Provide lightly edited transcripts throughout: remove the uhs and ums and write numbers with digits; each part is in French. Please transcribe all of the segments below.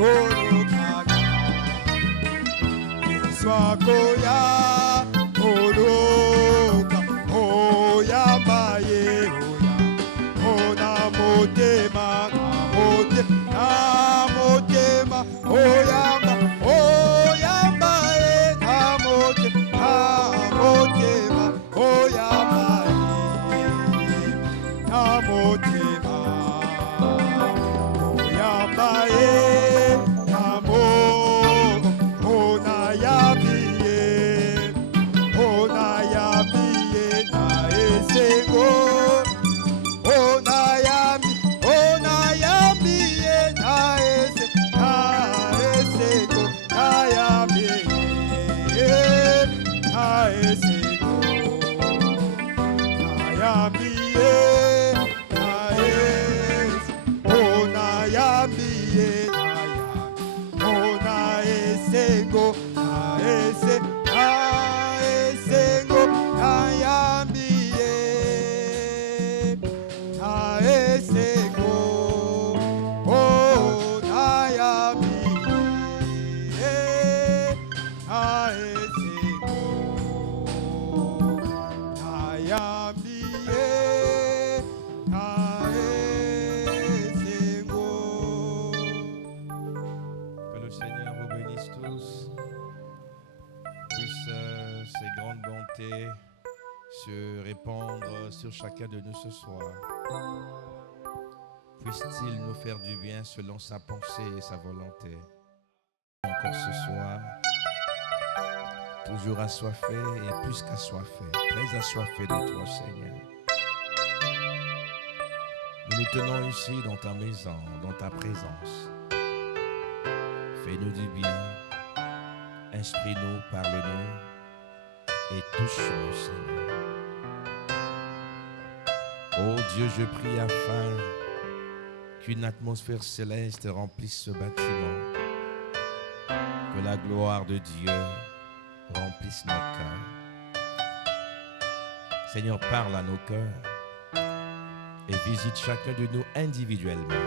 Olokaga Swakoya Oloka Oyamaye Oya Ona motema Namotema Oyama Oyama Namotema Oyama Namotema Oyama Namo Onayamiye na esego Onayamiye na esego Nayamiye na esego Nayamiye na esego Onayamiye Onaesego Naesego Nayamiye Naesego Oh Nayamiye Naesego Nayamiye Naesego. Que le Seigneur vous bénisse tous. Puisse ses grandes bontés se répandre sur chacun de nous ce soir. Puisse-t-il nous faire du bien selon sa pensée et sa volonté. Encore ce soir, toujours assoiffé et plus qu'assoiffé, très assoiffé de toi, Seigneur. Nous nous tenons ici dans ta maison, dans ta présence. Fais-nous du bien, inspire-nous, parle-nous et touche-nous, Seigneur. Oh Dieu, je prie afin qu'une atmosphère céleste remplisse ce bâtiment, que la gloire de Dieu remplisse nos cœurs. Seigneur, parle à nos cœurs et visite chacun de nous individuellement.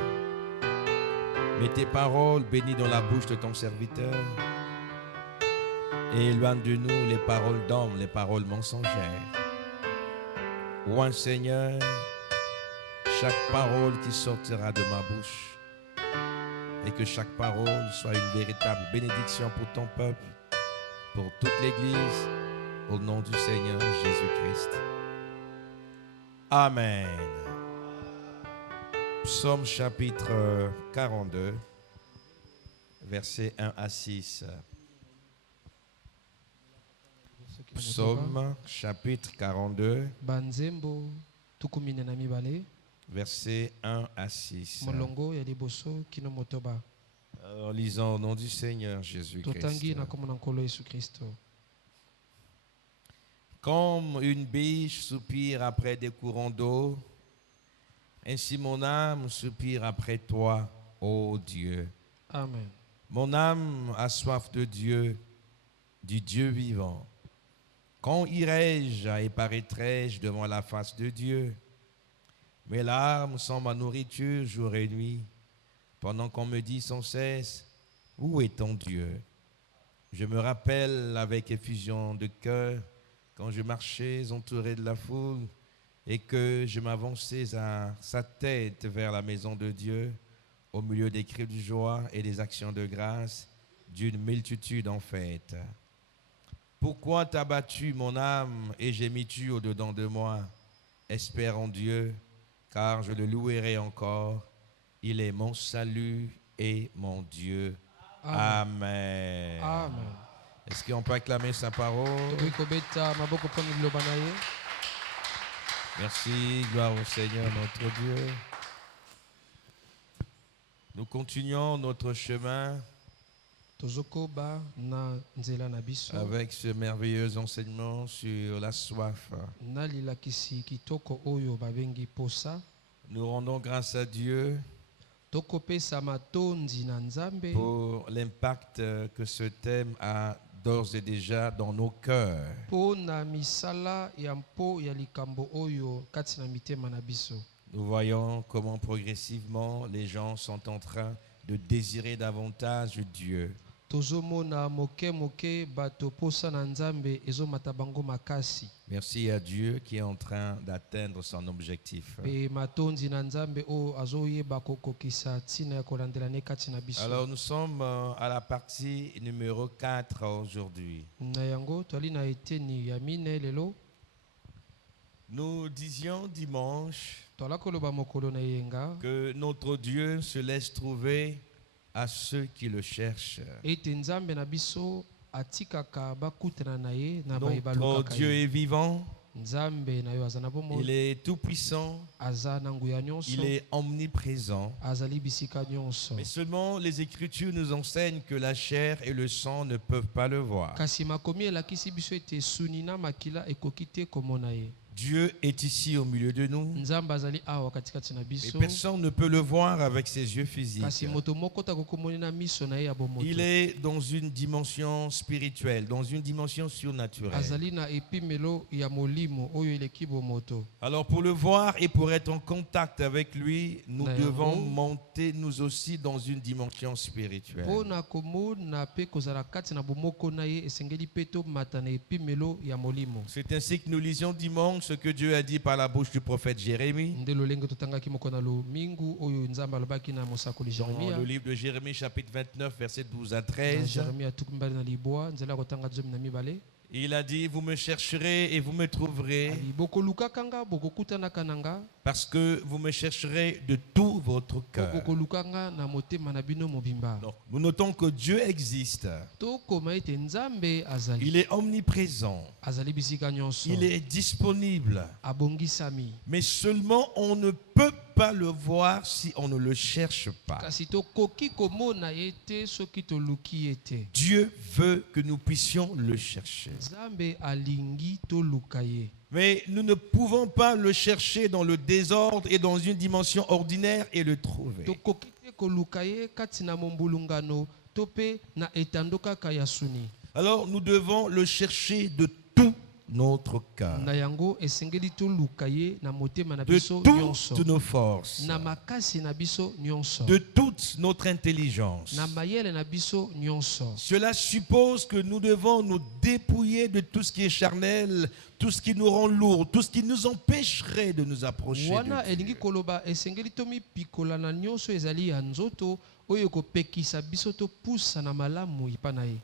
Mets tes paroles bénies dans la bouche de ton serviteur et éloigne de nous les paroles d'hommes, les paroles mensongères. Ô Seigneur, chaque parole qui sortira de ma bouche et que chaque parole soit une véritable bénédiction pour ton peuple, pour toute l'Église, au nom du Seigneur Jésus-Christ. Amen. Psaume chapitre 42, versets 1 à 6. Psaume chapitre 42, versets 1 à 6. Lisons au nom du Seigneur Jésus-Christ. Comme une biche soupire après des courants d'eau, ainsi mon âme soupire après toi, ô Dieu. Amen. Mon âme a soif de Dieu, du Dieu vivant. Quand irai-je et paraîtrai-je devant la face de Dieu? Mes larmes sont ma nourriture jour et nuit, pendant qu'on me dit sans cesse, où est ton Dieu? Je me rappelle avec effusion de cœur quand je marchais entouré de la foule et que je m'avançais à sa tête vers la maison de Dieu, au milieu des cris de joie et des actions de grâce d'une multitude en fête. Pourquoi t'as battu mon âme et gémis-tu au-dedans de moi? Espère en Dieu, car je le louerai encore. Il est mon salut et mon Dieu. Amen. Amen. Est-ce qu'on peut acclamer sa parole? Merci, gloire au Seigneur notre Dieu. Nous continuons notre chemin avec ce merveilleux enseignement sur la soif. Nous rendons grâce à Dieu pour l'impact que ce thème a d'ores et déjà dans nos cœurs. Nous voyons comment progressivement les gens sont en train de désirer davantage Dieu. tozomona moke bato posa na nzambe ezomata bango makasi Merci à Dieu qui est en train d'atteindre son objectif. pe matondi na nzambe oyo azoyeba kokokisa ntina ya kolandela ne kati na biso. Alors nous sommes à la partie numéro 4 aujourd'hui. Na yango toali na eteni ya mine lelo Nous disions dimanche toala koloba mokolo na yenga que notre Dieu se laisse trouver à ceux qui le cherchent. ete nzambe na biso atikaka bakutana na ye na Notre bayebalukaka Dieu ye. est vivant, Nzambe na yo aza na bomoi, il est tout puissant, aza na nguya nyonso, il est omniprésent. azali bisika nyonso. Mais seulement les Écritures nous enseignent que la chair et le sang ne peuvent pas le voir. Kasi makomi elakisi biso ete suni na makila ekoki te komona ye. Dieu est ici au milieu de nous, Nzambe azali awa katikati na et biso. personne ne peut le voir avec ses yeux Kasi physiques. moto moko takokomoni na miso na ye ya bomoto. Il est dans une dimension spirituelle, dans une dimension surnaturelle. Azali na epimelo ya molimo oyo eleki bomoto. Alors pour le voir et pour être en contact avec lui, nous D'ailleurs, devons oh. monter nous aussi dans une dimension spirituelle. Pona komona pe kozala kati na bomoko na ye esengeli pe tomata na epimelo ya molimo. C'est ainsi que nous lisions dimanche ce que Dieu a dit par la bouche du prophète Jérémie. Nde lolenge totangaki moko na lomingu oyo nzambe alobaki na mosakoli Dans Jeremia. le livre de Jérémie chapitre 29 versets 12 à Na 13. Jeremia tuku mbali na libwa nzela kotanga 12. Il a dit, vous me chercherez et vous me trouverez Ali bokoluka nga bokokutanaka nanga parce que vous me chercherez de tout votre cœur. bokoluka nga na motema na bino mobimba. Donc, nous notons que Dieu existe. Tokoma ete nzambe azali. Il est omniprésent. Azali bisika nyonso. Il est disponible. Abongisami. Mais seulement on ne peut pas le voir si on ne le cherche pas. Kasi tokoki komona ye te soki toluki ye te. Dieu veut que nous puissions le chercher. Nzambe alingi toluka ye. Mais nous ne pouvons pas le chercher dans le désordre et dans une dimension ordinaire et le trouver. Tokoki te koluka ye kati na mombulungano to pe na etando kaka ya suni. Alors nous devons le chercher de tout notre cœur, Na yango esengeli toluka ye na motema na de biso toutes nyonso. nos forces, Na makasi na biso nyonso. de toute notre intelligence. Na mayele na biso nyonso. Cela suppose que nous devons nous dépouiller de tout ce qui est charnel, tout ce qui nous rend lourd, tout ce qui nous empêcherait de nous approcher Wana de elingi Dieu. koloba esengeli tomi pikola na nyonso ezali ya nzoto oyo kopekisa biso to pusa na malamu ipana ye.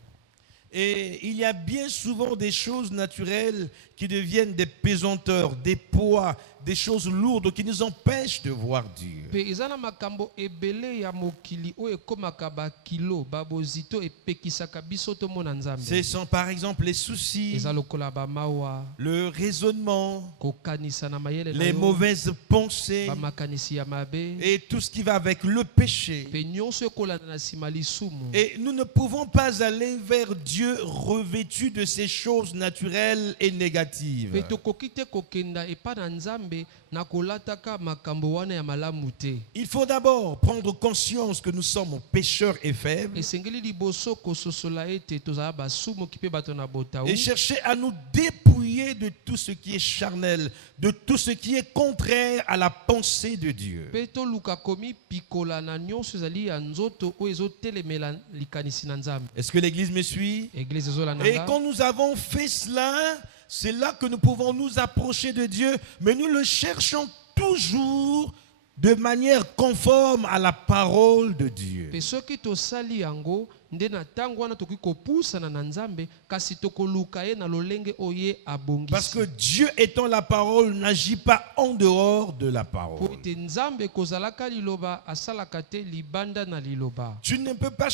Et il y a bien souvent des choses naturelles qui deviennent des pesanteurs, des poids, des choses lourdes qui nous empêchent de voir Dieu. Pe eza na makambo ebele ya mokili oyo ekomaka bakilo babozito epekisaka biso tomona Ce nzambe. sont par exemple les soucis, Eza lokola bamawa le raisonnement, kokanisa na mayele na les yo, mauvaises pensées bamakanisi ya mabe et tout ce qui va avec le péché. pe nyonso ekolana na nsima lisumu. Et nous ne pouvons pas aller vers Dieu revêtus de ces choses naturelles et négatives. Pe tokoki te kokenda epa na nzambe na kolataka makambo wana ya malamu te. Il faut d'abord prendre conscience que nous sommes pécheurs et faibles Esengeli liboso kososola ete tozala basumu kipe bato na botau. et chercher à nous dépouiller de tout ce qui est charnel, de tout ce qui est contraire à la pensée de Dieu. Pe toluka komi pikola na nyonso ezali ya nzoto oyo ezotelemela likanisi na nzambe. Est-ce que l'Église me suit? Église ezolanda Et nga. quand nous avons fait cela, c'est là que nous pouvons nous approcher de Dieu, mais nous le cherchons toujours de manière conforme à la parole de Dieu. Pe soki tosali yango nde na ntango wana tokoki kopusana na nzambe kasi tokoluka ye na lolenge oye abongisi. Parce que Dieu étant la parole n'agit pas en dehors de la Po parole. ete nzambe kozalaka liloba asalaka te libanda na liloba. Tu ne peux pas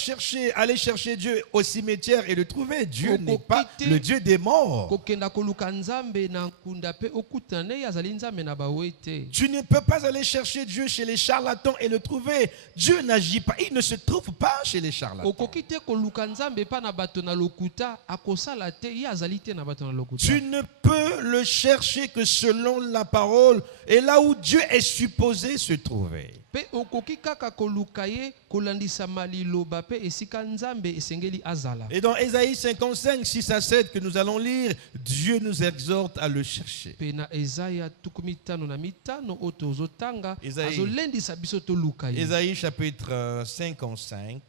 aller chercher Dieu au cimetière et le trouver. Dieu n'est pas Kokite. le Dieu des morts. Kokenda koluka nzambe na nkunda pe okutana ye azali nzambe na bawe te. Tu ne peux pas aller chercher Dieu chez les charlatans et le trouver. Dieu n'agit pas. Il ne se trouve pas chez les charlatans. Okoki te koluka nzambe pa na bato na lokuta akosala te ye azali te na bato na lokuta. Tu ne peux le chercher que selon la parole et là où Dieu est supposé se trouver. Pe okoki kaka koluka ye kolandisa maliloba pe esika nzambe esengeli azala. Et dans Ésaïe 55, 6 à 7 que nous allons lire, Dieu nous exhorte à le chercher. Pe na Esaïa 55 oto zotanga Esaïe. azolendisa biso toluka ye. Ésaïe chapitre 55,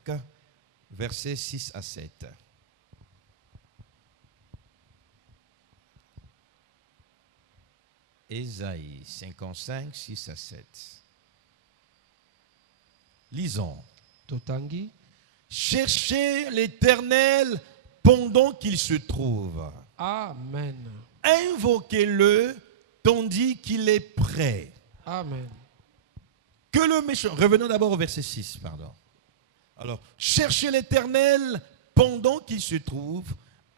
versets 6 à 7. Ésaïe 55, 6 à 7. Lisons. Totangi. Cherchez l'Éternel pendant qu'il se trouve. Amen. Invoquez-le tandis qu'il est prêt. Amen. Que le méchant... Revenons d'abord au verset 6, pardon. Alors, cherchez l'Éternel pendant qu'il se trouve.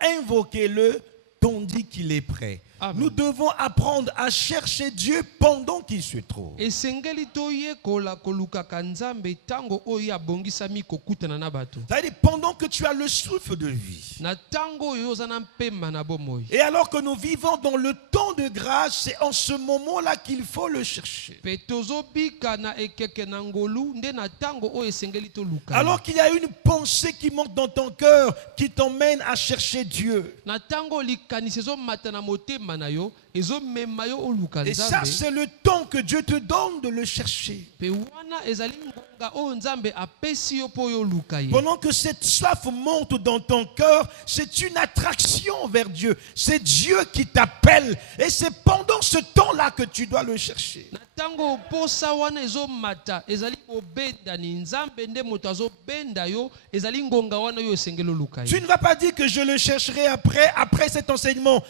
Invoquez-le tandis qu'il est prêt. Amen. Nous devons apprendre à chercher Dieu pendant qu'il se trouve. Esengeli toye kola koluka kanzambe tango oyo abongisami kokutana na bato. C'est-à-dire pendant que tu as le souffle de vie. Na tango oyo ozana mpema na bomoi. Et alors que nous vivons dans le temps de grâce, c'est en ce moment-là qu'il faut le chercher. Pe tozobika na ekeke na ngolu nde na tango oyo esengeli toluka. Alors qu'il y a une pensée qui monte dans ton cœur, qui t'emmène à chercher Dieu. Na tango likanisi ezomata na motema na yo ezomema yo oluka Et ça, nzambe. c'est le temps que Dieu te donne de le chercher. Pe wana ezali ngonga oyo nzambe apesi yo po oyo oluka ye. Pendant que cette soif monte dans ton cœur, c'est une attraction vers Dieu. C'est Dieu qui t'appelle. Et c'est pendant ce temps-là que tu dois le chercher. Na tango posa wana ezomata ezali kobenda ni nzambe nde moto azobenda yo ezali ngonga wana yo esengeli oluka Tu ye. ne vas pas dire que je le chercherai après cet enseignement.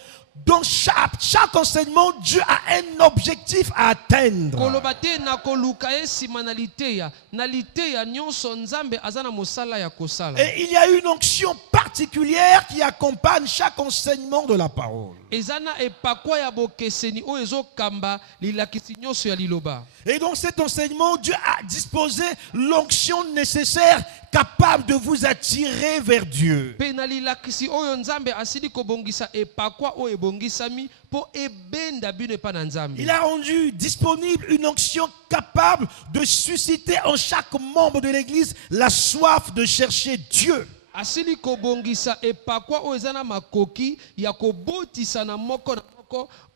Dans chaque enseignement, Dieu a un objectif à atteindre. Koloba te na koluka ye sima na liteya nyonso nzambe azana mosala ya kosala. Et il y a une onction particulière qui accompagne chaque enseignement de la parole. Ezana epakwa ya bokeseni oyo ezokamba lilakisi nyonso ya liloba. Et donc cet enseignement, Dieu a disposé l'onction nécessaire capable de vous attirer vers Dieu. Pe na lilakisi oyo nzambe asili kobongisa epakwa oyo ebongisami po ebenda bino epa na nzambe. Il a rendu disponible une onction capable de susciter en chaque membre de l'Église la soif de chercher Dieu. Asili kobongisa epakwa oyo ezana makoki ya kobotisa na moko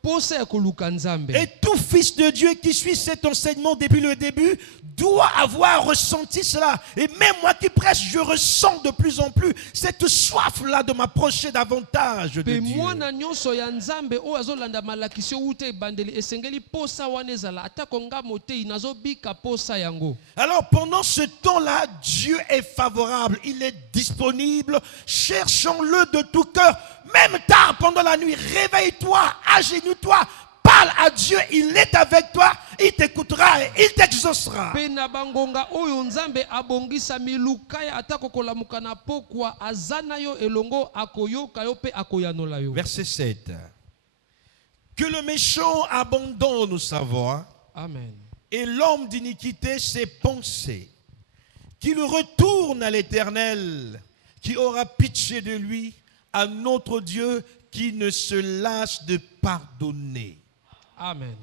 posa ya koluka nzambe. Et tout fils de Dieu qui suit cet enseignement depuis le début doit avoir ressenti cela. Et même moi qui prêche, je ressens de plus en plus cette soif-là de m'approcher davantage de Pe Dieu. mwana nyonso ya nzambe oyo azolanda malakisi ute ebandeli esengeli posa wana ezala atako nga motei nazobika posa yango. Alors pendant ce temps-là, Dieu est favorable, il est disponible. Cherchons-le de tout cœur. Même tard pendant la nuit, réveille-toi, agenouille-toi, parle à Dieu, il est avec toi, il t'écoutera et il t'exaucera. Pe na bangonga oyo nzambe abongisa miluka ya atako kolamuka na pokwa azana yo elongo akoyoka yo pe akoyanola yo. Verset 7. Que le méchant abandonne sa voie Amen. et l'homme d'iniquité ses pensées, qu'il retourne à l'Éternel, qui aura pitié de lui, à notre Dieu qui ne se lasse de pardonner. Amen.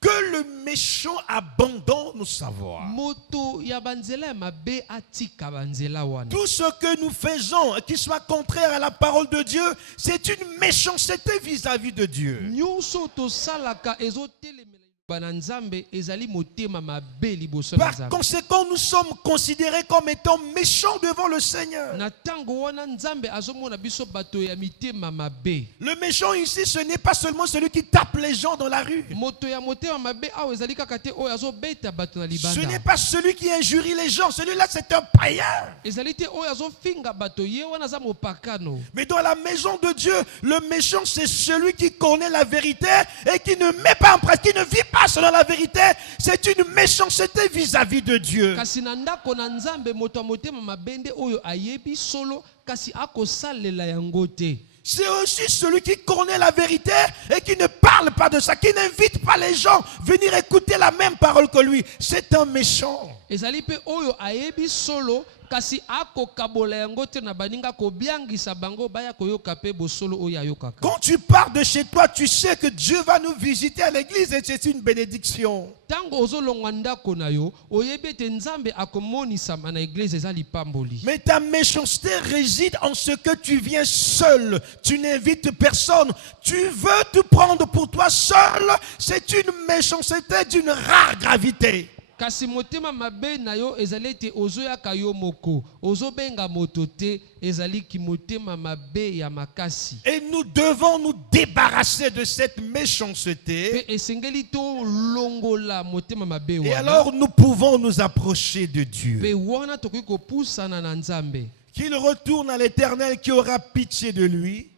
Que le méchant abandonne sa voie. Moto ya banzela ya mabe atika banzela wana. Tout ce que nous faisons qui soit contraire à la parole de Dieu, c'est une méchanceté vis-à-vis de Dieu. Nyonso to salaka ezotelemela bana nzambe ezali motema mabe liboso na Par nzambe. conséquent, nous sommes considérés comme étant méchants devant le Seigneur. Na tango wana nzambe azomona biso bato ya mitema mabe. Le méchant ici, ce n'est pas seulement celui qui tape les gens dans la rue. Moto ya motema mabe awo ezali kaka te oyo azobeta bato na Ce n'est libanda. pas celui qui injurie les gens. Celui-là, c'est un païen. Ezali te oyo azofinga bato ye wana za mopakano. Mais dans la maison de Dieu, le méchant, c'est celui qui connaît la vérité et qui ne met pas en pratique, qui ne vit pas selon la vérité. C'est une méchanceté vis-à-vis de Dieu. Kasi na ndako na nzambe moto ya motema mabende oyo ayebi solo kasi akosalela yango te. C'est aussi celui qui connaît la vérité et qui ne parle pas de ça, qui n'invite pas les gens à venir écouter la même parole que lui. C'est un méchant. Ezali pe oyo ayebi solo kasi akokabola yango te na baninga kobiangisa bango baya koyoka pe bosolo oyo ayokaka. Quand tu pars de chez toi, tu sais que Dieu va nous visiter à l'église et c'est une bénédiction. Tango ozolongwa ndako na yo oyebi ete nzambe akomonisama na eglise eza lipamboli. Mais ta méchanceté réside en ce que tu viens seul. Tu n'invites personne. Tu veux te prendre pour toi seul. C'est une méchanceté d'une rare gravité. Kasi motema mabe na yo ezali ete ozoyaka yo moko ozobenga moto te ezali ki motema mabe ya makasi. Et nous devons nous débarrasser de cette méchanceté. Pe esengeli to longola motema mabe Et wana. alors nous pouvons nous approcher de Dieu. Pe wana tokoki kopusana na nzambe. Qu'il retourne à l'Éternel qui aura pitié de lui,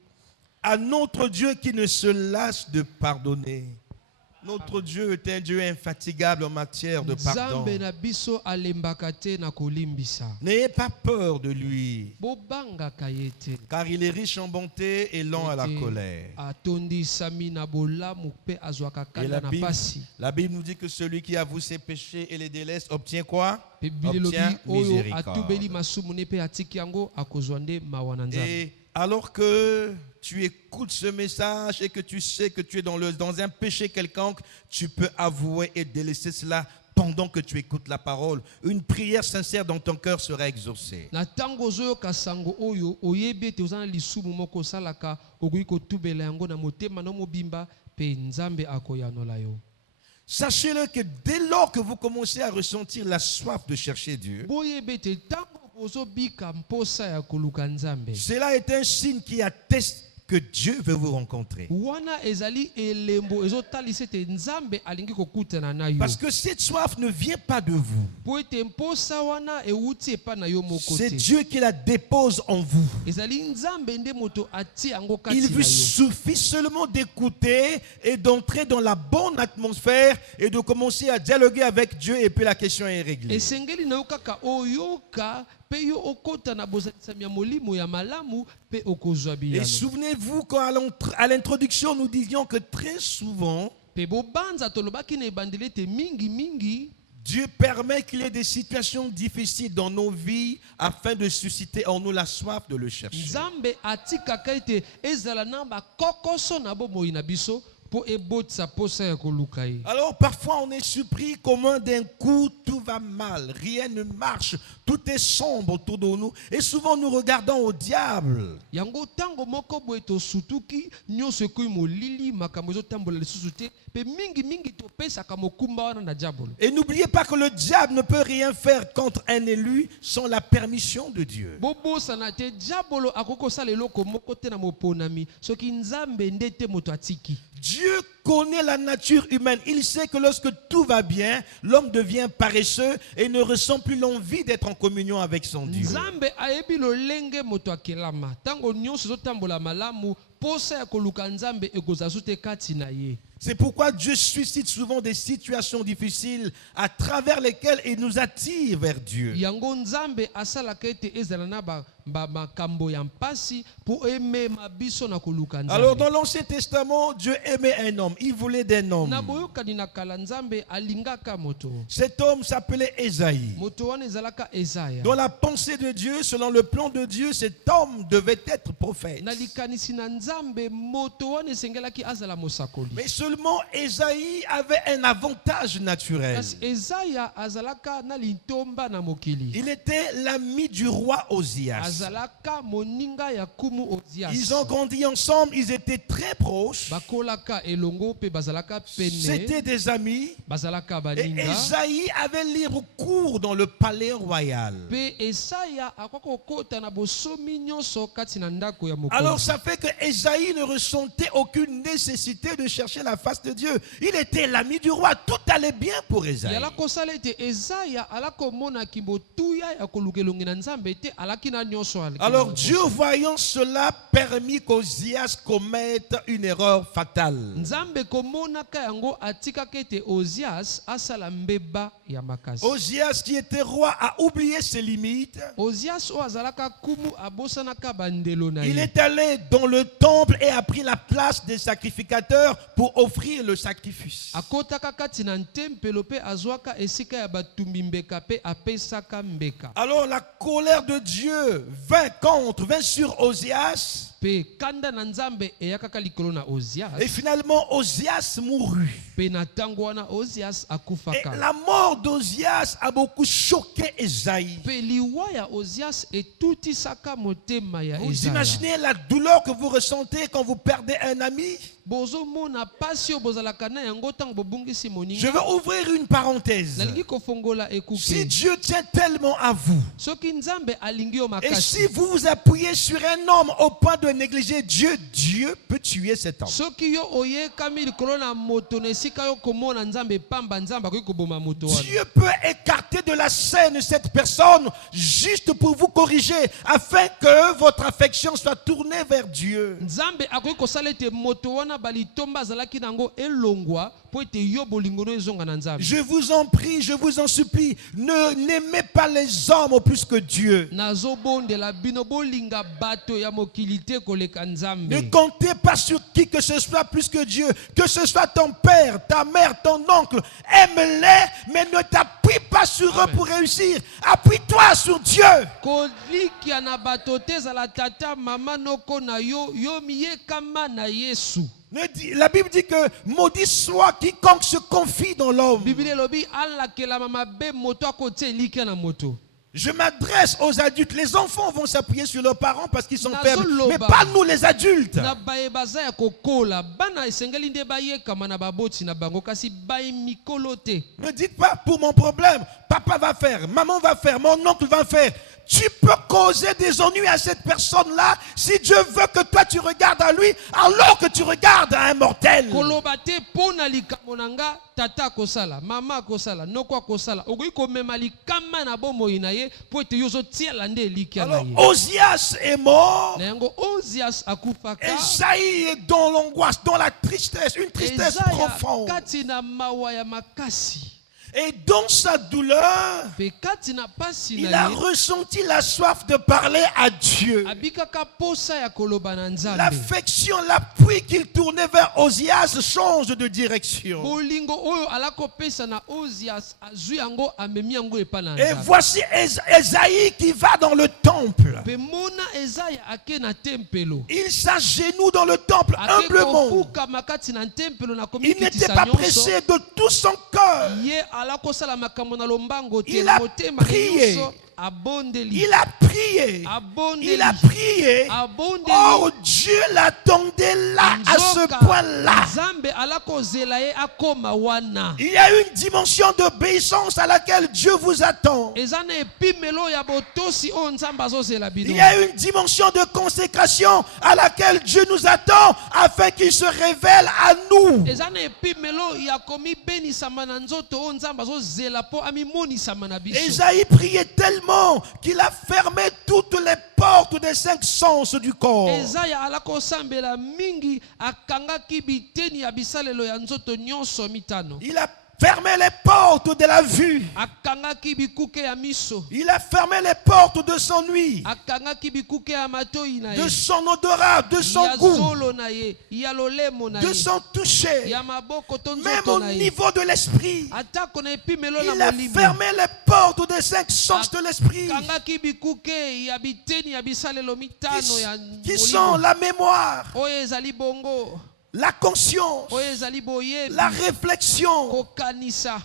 à notre Dieu qui ne se lasse de pardonner. Notre Dieu est un Dieu infatigable en matière de pardon. Nzambe na biso alembaka te na kolimbisa. N'ayez pas peur de lui, Bobangaka ye te. car il est riche en bonté et lent à la colère. Atondisami na bolamu pe azwaka Et kanda na pasi. la Bible nous dit que celui qui avoue ses péchés et les délaisse obtient quoi? Pe bilelo Obtient bi oyo miséricorde. atubeli masumu ne pe atiki yango akozwa nde mawa na nzambe. Et alors que tu écoutes ce message et que tu sais que tu es dans un péché quelconque, tu peux avouer et délaisser cela pendant que tu écoutes la parole. Une prière sincère dans ton cœur sera exaucée. Na tango ozoyoka sango oyo oyebi ete oza na lisumu moko osalaka okoki kotubela yango na motema no mobimba pe nzambe akoyanola yo. Sachez-le que dès lors que vous commencez à ressentir la soif de chercher Dieu, Boyebi ete tango ozobika mposa ya koluka nzambe. cela est un signe qui atteste que Dieu veut vous rencontrer. Wana ezali elembo ezotalisa ete nzambe alingi kokutana na yo. Parce que cette soif ne vient pas de vous. Po ete mposa wana euti epa na yo moko C'est te. Dieu qui la dépose en vous. Ezali nzambe nde moto atie yango kati Il na vous yo. suffit seulement d'écouter et d'entrer dans la bonne atmosphère et de commencer à dialoguer avec Dieu et puis la question est réglée. Esengeli na yo kaka oyoka pe yo okota na bozalisami ya molimo ya malamu pe okozwa Et biyano. souvenez-vous quand à l'introduction nous disions que très souvent Pe bobanza tolobaki na ebandeli ete mingi Dieu permet qu'il y ait des situations difficiles dans nos vies afin de susciter en nous la soif de le chercher. nzambe atikaka ete ezala na bakokoso na bomoi na biso po ebotisa posa ya koluka ye. Alors parfois on est surpris comment d'un coup tout va mal, rien ne marche, tout est sombre autour de nous et souvent nous regardons au diable. Yango tango moko boye tosutuki nyonso ekoyi molili makambo ezotambola lisusu te pe mingi topesaka mokumba wana na diabolo. Et n'oubliez pas que le diable ne peut rien faire contre un élu sans la permission de Dieu. Bobosana te diabolo akoki kosala eloko moko te na moponami soki nzambe nde te moto atiki. Dieu connaît la nature humaine. Il sait que lorsque tout va bien, l'homme devient paresseux et ne ressent plus l'envie d'être en communion avec son Dieu. Nzambe ayebi lolenge moto akelama tango nyonso ezotambola malamu posa ya koluka nzambe ekozala so te kati na ye. C'est pourquoi Dieu suscite souvent des situations difficiles à travers lesquelles il nous attire vers Dieu. Yango nzambe asalaka ete ezala na makambo ya mpasi po emema biso na koluka nzambe. Alors dans l'Ancien Testament, Dieu aimait un homme. Il voulait d'un homme. Na boyokani na kala nzambe alingaka moto. Cet homme s'appelait Ésaïe. Moto wana ezalaka Ezaya. Dans la pensée de Dieu, selon le plan de Dieu, cet homme devait être prophète. Na likanisi na nzambe moto wana esengelaki azala mosakoli. Mais seulement Ésaïe avait un avantage naturel. Kasi Ezaya azalaka na litomba na mokili. Il était l'ami du roi Osias. Azalaka moninga ya kumu Ozias. Ils ont grandi ensemble, ils étaient très proches. Bakolaka elongo pe bazalaka pene. C'était des amis. Bazalaka Et baninga. Ésaïe avait libre cours dans le palais royal. Pe Esaya akwako kota na bosomi nyonso kati na ndako ya mokonzi. Alors ça fait que Ésaïe ne ressentait aucune nécessité de chercher la face de Dieu. Il était l'ami du roi. Tout allait bien pour Ésaïe. Yala kosala ete Ezaya alako mona kimbotuya ya kolukelongi na nzambe te alaki na nyonso aleki. Alors Dieu, voyant cela, permit qu'Osias commette une erreur fatale. Nzambe komonaka yango atikaka ete Ozias asala mbeba ya makasi. Osias, qui était roi, a oublié ses limites. Ozias o azalaka kumu abosanaka bandelo na Il ye. est allé dans le temple temple et a pris la place des sacrificateurs pour offrir le sacrifice. akotaka kati na tempelo mpe azwaka esika ya batumbi mbeka mpe apesaka mbeka. Alors la colère de Dieu vint sur Osias. Mpe kanda na Nzambe eyakaka likolo na Ozias. Et finalement, Osias mourut. Mpe na ntango wana Ozias Et akufaka. la mort d'Osias a beaucoup choqué Esaïe. Mpe liwa ya Ozias etutisaka motema ya Vous Ezaya. imaginez la douleur que vous ressentez quand vous perdez un ami? Bozomona pasi oyo bozalaka na yango ntango bobungisi Je moninga. veux ouvrir une parenthèse. Nalingi kofongola Si ekuke. Dieu tient tellement à vous, Soki Nzambe alingi yo et makasi. si vous vous appuyez sur un homme au point de négliger Dieu, Dieu peut tuer cet homme. Soki yo oyekami likolo na moto na esika yo komona Nzambe pamba Nzambe akoki koboma moto wana. Dieu peut écarter de la scène cette personne juste pour vous corriger afin que votre affection soit tournée vers Dieu. Nzambe akoki kosala ete moto wana balitomba azalaki nango elongwa po ete yo bolingo no ezonga na Nzambe. Je vous en prie, je vous en supplie, n'aimez pas les hommes au plus que Dieu. Nazobondela bino bolinga bato ya mokili te koleka Ne Nzambe. comptez pas sur qui que ce soit plus que Dieu. Que ce soit ton père, ta mère, ton oncle. Aime-les, mais ne t'appuie pas sur eux Amen. pour réussir. Appuie-toi sur Dieu. Kolikia na bato te ezala tata mama noko na yo yo miyekama na Yesu. La Bible dit que maudit soit quiconque se confie dans l'homme. Biblia elobi alakela mama be moto akotia elikia na moto. Je m'adresse aux adultes. Les enfants vont s'appuyer sur leurs parents parce qu'ils sont faibles. Nazoloba. Mais pas nous les adultes. Na bayebaza ya kokola bana esengeli nde bayekama na baboti na bango kasi bayi mikolo te. Ne dites pas pour mon problème, papa va faire, maman va faire, mon oncle va faire. Tu peux causer des ennuis à cette personne-là si Dieu veut que toi tu regardes à lui alors que tu regardes à un mortel. Koloba te pona likambo na nga tata akosala mama akosala noko akosala okoki komema likama na bomoi na ye po ete yo ozotiela nde elikia na Alors ye. Osias est mort. Na yango Ozias akufaka. Esaïe est dans l'angoisse, dans la tristesse, une tristesse Ezaya profonde. kati na mawa ya makasi. Et dans sa douleur, Pe kati na pasi il na a ye ressenti la soif de parler à Dieu. abikaka posa ya koloba na Nzambe. L'affection, l'appui qu'il tournait vers Osias change de direction. Bolingo oyo alakopesa na Ozias azwi yango amemi yango epa na Et Nzambe. voici Esaïe qui va dans le temple. Pe mona Ezaya ake na tempelo. Il s'agenouille dans le temple Ake humblement. kofuka makati na tempelo na Il n'était komikitisa pas nyonso. pressé de tout son cœur. Ye alakosala makambo na lombango te Il na a motema na prié. nyonso abondeli. Il a prié. Abondeli. Il a prié. Abondeli. Oh, Dieu l'attendait là, à ce Nzoka, point-là. Nzambe alakozela ye akoma wana. Il y a une dimension d'obéissance à laquelle Dieu vous attend. Eza na epimelo ya botosi oyo Nzambe azozela bino. Il y a une dimension de consécration à laquelle Dieu nous attend afin qu'il se révèle à nous. Eza na epimelo ya komibenisama na nzoto oyo Nzambe azozela po amimonisama na biso. Esaïe priait tellement qu'il a fermé toutes les portes des 5 sens du corps. Ezaya alakosambela mingi akangaki biteni ya bisalelo ya nzoto nyonso mitano. Il a fermé les portes de la vue. Akangaki bikuke ya miso. Il a fermé les portes de son nuit, Akangaki bikuke ya matoi na ye. de son odorat, de son Ya goût, zolo na ye, ya lolemo na de ye. son toucher, Ya maboko to même nzoto au na ye. niveau de l'esprit. Atako na epimelo Il na a molimo. fermé les portes des 5 sens de l'esprit Akangaki bikuke ya biteni ya bisalelo mitano ya qui sont molimo. la mémoire, Oyo ezali bongo. la conscience, Oyo ezali boyebi. la réflexion, Kokanisa.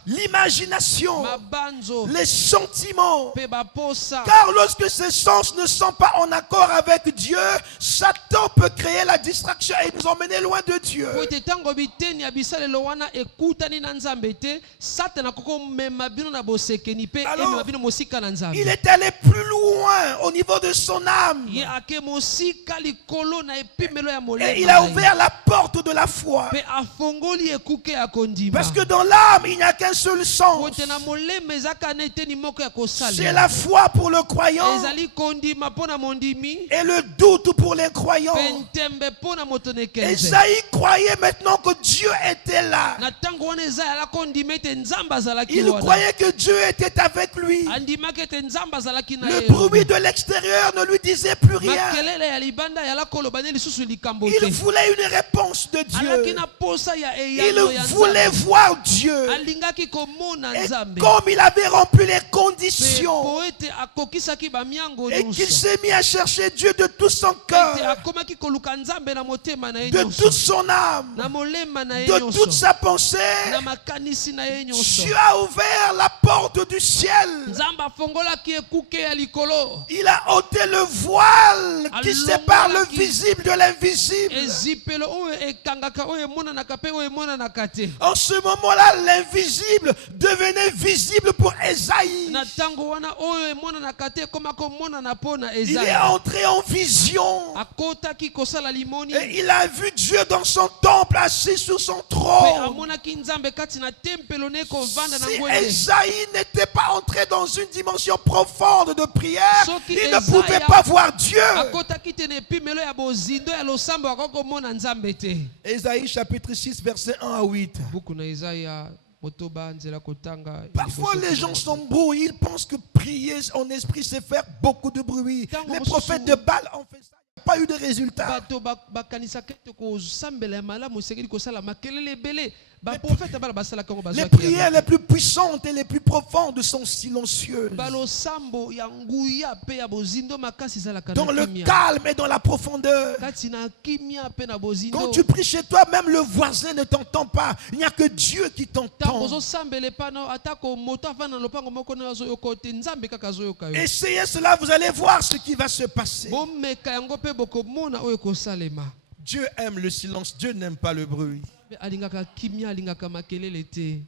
l'imagination, Mabanzo. les sentiments. Pe baposa. Car lorsque ces sens ne sont pas en accord avec Dieu, Satan peut créer la distraction et nous emmener loin de Dieu. Po ete tango biteni ya bisalelo wana ekutani na Nzambe te, Satan akoko mema bino na bosekeni pe Alors, emema bino mosika na Nzambe. Il est allé plus loin au niveau de son âme. Ye ake mosika likolo na epimelo ya molemo. Et il a ouvert la porte porte de la foi. mpe afongoli ekuke ya kondima Parce que dans l'âme, il n'y a qu'un seul sens. kote na molema ezaka na eteni moko ya C'est kosalela la foi pour le croyant ezali kondima mpo na mondimi et le doute pour les croyants. mpe ntembe mpo na moto na ekenze Esaïe croyait maintenant que Dieu était là. na ntango wana eza yala kondima ete nzambe azalaki Il wana croyait que Dieu était avec lui. andimaki ete nzambe azalaki na Le ye bruit de l'extérieur ne lui disait plus rien. makelele ya libanda yala koloba ne lisusu likambo Il te voulait une réponse de alaki Dieu. na posa ya Il eyano ya voulait nzambe voir Dieu. alingaki komona Et nzambe comme il avait rempli les mpe conditions, po ete akokisaki bamiango et qu'il nyonso s'est mis à chercher Dieu de tout son ete cœur, akomaki koluka nzambe na motema na ye de nyonso toute son âme, na molema na ye de toute nyonso sa pensée, na makanisi na ye nyonso Dieu a ouvert la porte du ciel. nzambe afongolaki ekuke ya likolo Il a ôté le voile qui Allons, sépare le Malaki. visible de l'invisible. ezipelo oyo ekangaka oyo emonanaka mpe oyo emonanaka te En ce moment-là, l'invisible devenait visible pour Esaïe. na ntango wana oyo emonanaka te ekoma komonana mpo na Il est ezaya entré en vision. akotaki kosala limoni Et il a vu Dieu dans son temple assis sur son mpe trône. amonaki nzambe kati na tempelo ne kovanda na Si ngwende Esaïe n'était pas entré dans une dimension profonde de prière, Soki il ne Esaïe pouvait pas voir Dieu. akotaki te na epimelo ya bozindo ya losambo akoki komona nzambe te Esaïe chapitre 6, verset 1 à 8. buku na ezaya motoba nzela kotanga Parfois les gens s'embrouillent, ils pensent que prier en esprit c'est faire beaucoup de bruit. Tango Les mosusu- prophètes de Baal ont fait ça, il n'y a pas eu de résultat. bato bakanisaka ete kosambela ya malamu esengeli kosala makelele ebele baprofete bala basalaka yango Les bazwaki prières les plus puissantes et les plus profondes sont silencieuses. balosambo ya nguya mpe ya bozindo makasi ezalaka Dans na le kimia calme et dans la profondeur. kati na kimia mpe na Quand bozindo tu pries chez toi, même le voisin ne t'entend pas. Il n'y a que Dieu qui ntango t'entend. ozosambela epano atako moto afanda na lopango moko na azoyoka te nzambe kaka azoyoka yo Essayez cela, vous allez voir ce qui va se passer. bomeka yango mpe bokomona oyo ekosalema Dieu aime le silence, Dieu n'aime pas le bruit. mpe alingaka kimia alingaka makelele te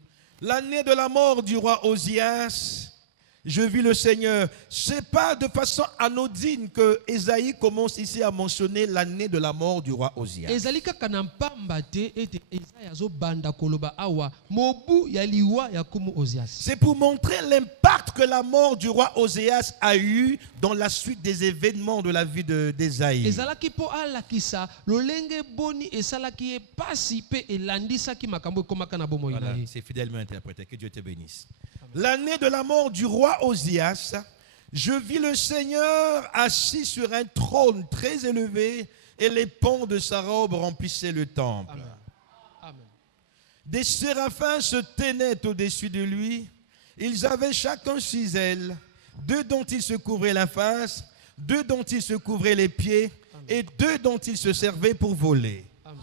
L'année de la mort du roi Osias, je vis le Seigneur. C'est pas de façon anodine que Ésaïe commence ici à mentionner l'année de la mort du roi Osias. ezali kaka na mpamba te ete ezaya azobanda koloba awa mobu ya liwa ya kumu ozias C'est pour montrer l'impact que la mort du roi Oséas a eu dans la suite des événements de la vie d'Ésaïe. ezalaki mpo alakisa lolenge boni esalaki ye pasi mpe elandisaki makambo ekomaka na bomoi na Voilà, ye c'est fidèlement interprété. Que Dieu te bénisse. L'année de la mort du roi Osias, je vis le Seigneur assis sur un trône très élevé et les pans de sa robe remplissaient le temple. Amen. Amen. Des séraphins se tenaient au-dessus de lui. Ils avaient chacun 6 ailes, 2 dont ils se couvraient la face, 2 dont ils se couvraient les pieds et 2 dont ils se servaient pour voler. Amen.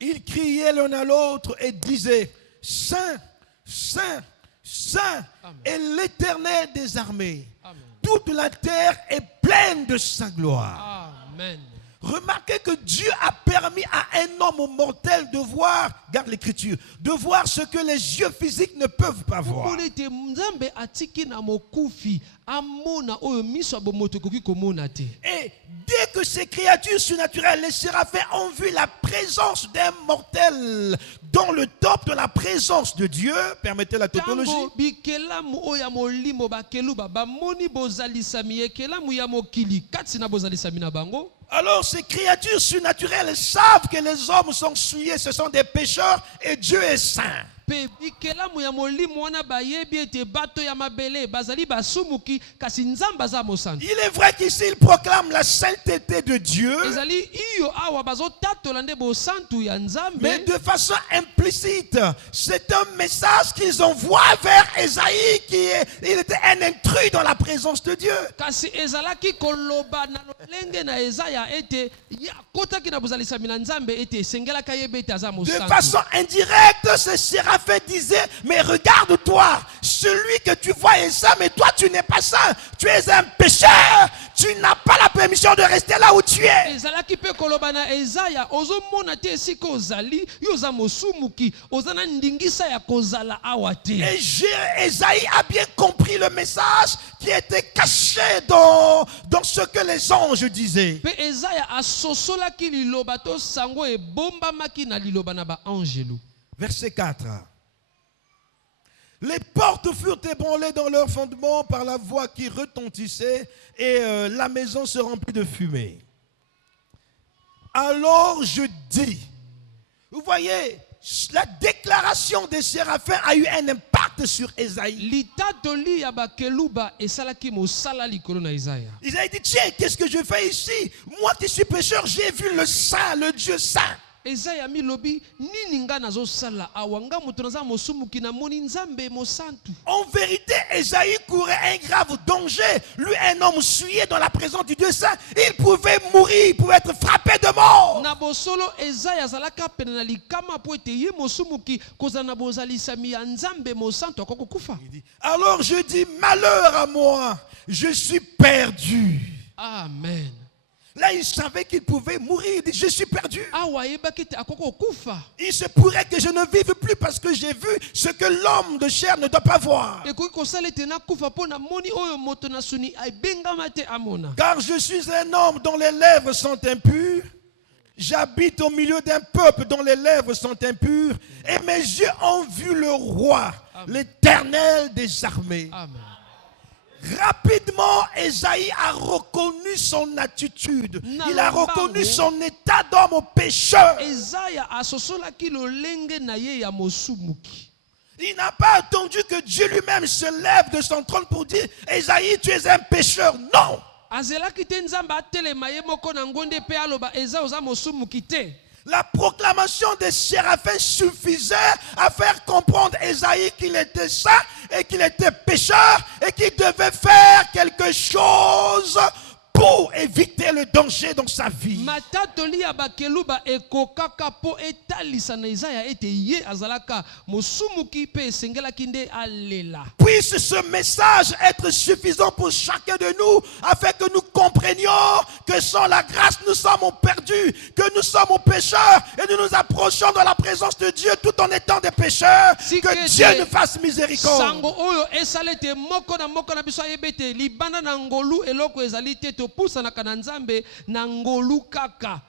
Ils criaient l'un à l'autre et disaient « Saint, Saint, Saint Amen. est l'Éternel des armées. Amen. Toute la terre est pleine de sa gloire. » Amen. Remarquez que Dieu a permis à un homme mortel de voir, garde l'écriture, de voir ce que les yeux physiques ne peuvent pas voir. Komona ete nzambe atiki na mokufi amona oyo miso ya bomoto ekoki komona te Et dès que ces créatures surnaturelles, les séraphins, ont vu la présence d'un mortel dans le temple de la présence de Dieu, permettez la tautologie, ntango bikelamu oyo ya molimo bakeluba bamoni bozalisami ekelamu ya mokili kati na bozalisami na bango alors ces créatures surnaturelles savent que les hommes sont souillés, ce sont des pécheurs et Dieu est saint. mpe bikelamu ya molimo wana bayebi ete bato ya mabele bazali basumuki kasi nzambe aza mosantu Il est vrai qu'ici il proclame la sainteté de Dieu, ezali iyo awa bazotatola nde bosantu ya mais nzambe de façon implicite. C'est un message qu'ils envoient vers Ésaïe il était un intrus dans la présence de Dieu. kasi ezalaki koloba na lolenge na ezaya ete akotaki na bozalisami na nzambe ete esengelaka yeba ete aza De mosantu façon indirecte, ces séraphins disaient, mais regarde-toi, celui que tu vois est saint, mais toi tu n'es pas saint. Tu es un pécheur. Tu n'as pas la permission de rester là où tu es. ezalaki mpe koloba na Ezaya ozomona te esika ozali yo oza mosumuki oza na ndingisa ya kozala awa te. Et Ésaïe a bien compris le message qui était caché dans ce que les anges disaient. Mpe Ezaya asosolaki liloba to sango ebombamaki na liloba na baangelu. Verset 4. Les portes furent ébranlées dans leur fondement par la voix qui retentissait et la maison se remplit de fumée. Alors je dis, vous voyez, la déclaration des séraphins a eu un impact sur Ésaïe. Litatoli ya bakeluba esalaki mosala likolo na Ezaya. Isaïe dit, tiens, qu'est-ce que je fais ici? Moi qui suis pécheur, j'ai vu le saint, le Dieu saint. Ezaya milobi nini nga nazosala awa nga moto naza mosumuki na moni nzambe mosantu. En vérité, Ésaïe courait un grave danger. Lui, un homme souillé dans la présence du Dieu saint, il pouvait mourir, il pouvait être frappé de mort. Na bosolo Ezaya azalaka pene na likama po ete ye mosumuki kozala na bozalisami ya nzambe mosantu akoko kufa. Alors je dis, malheur à moi, je suis perdu. Amen. Là, il savait qu'il pouvait mourir. Il dit, je suis perdu. Awa yebaki te akoko kufa. Il se pourrait que je ne vive plus parce que j'ai vu ce que l'homme de chair ne doit pas voir. Ekoki kosala ete na kufa po na moni oyo moto na suni ebengama te amona. Car je suis un homme dont les lèvres sont impures. J'habite au milieu d'un peuple dont les lèvres sont impures. Et mes yeux ont vu le roi, l'Éternel des armées. Amen. Rapidement, Ésaïe a reconnu son attitude. Il a Nalombango. reconnu son état d'homme au pécheur. Ezaya asosolaki lolenge na ye ya mosumuki. Il n'a pas attendu que Dieu lui-même se lève de son trône pour dire, Ésaïe, tu es un pécheur. Non. Azelaki te nzambe atelema ye moko na ngonde pe aloba eza oza mosumuki te. La proclamation des séraphins suffisait à faire comprendre Ésaïe qu'il était saint et qu'il était pécheur et qu'il devait faire quelque chose pour éviter le danger dans sa vie. Matatoli ya bakeluba ekokaka po etalisa na Ezaya ete ye azalaka mosumuki pe esengelaki nde alela. Puisse ce message être suffisant pour chacun de nous afin que nous comprenions que sans la grâce nous sommes perdus, que nous sommes pécheurs et nous nous approchons de la présence de Dieu tout en étant des pécheurs. Si que Dieu nous fasse miséricorde. Sango oyo esalete moko na biso ayebete libanda na ngolu eloko ezali te to pusanaka na nzambe na ngolu kaka.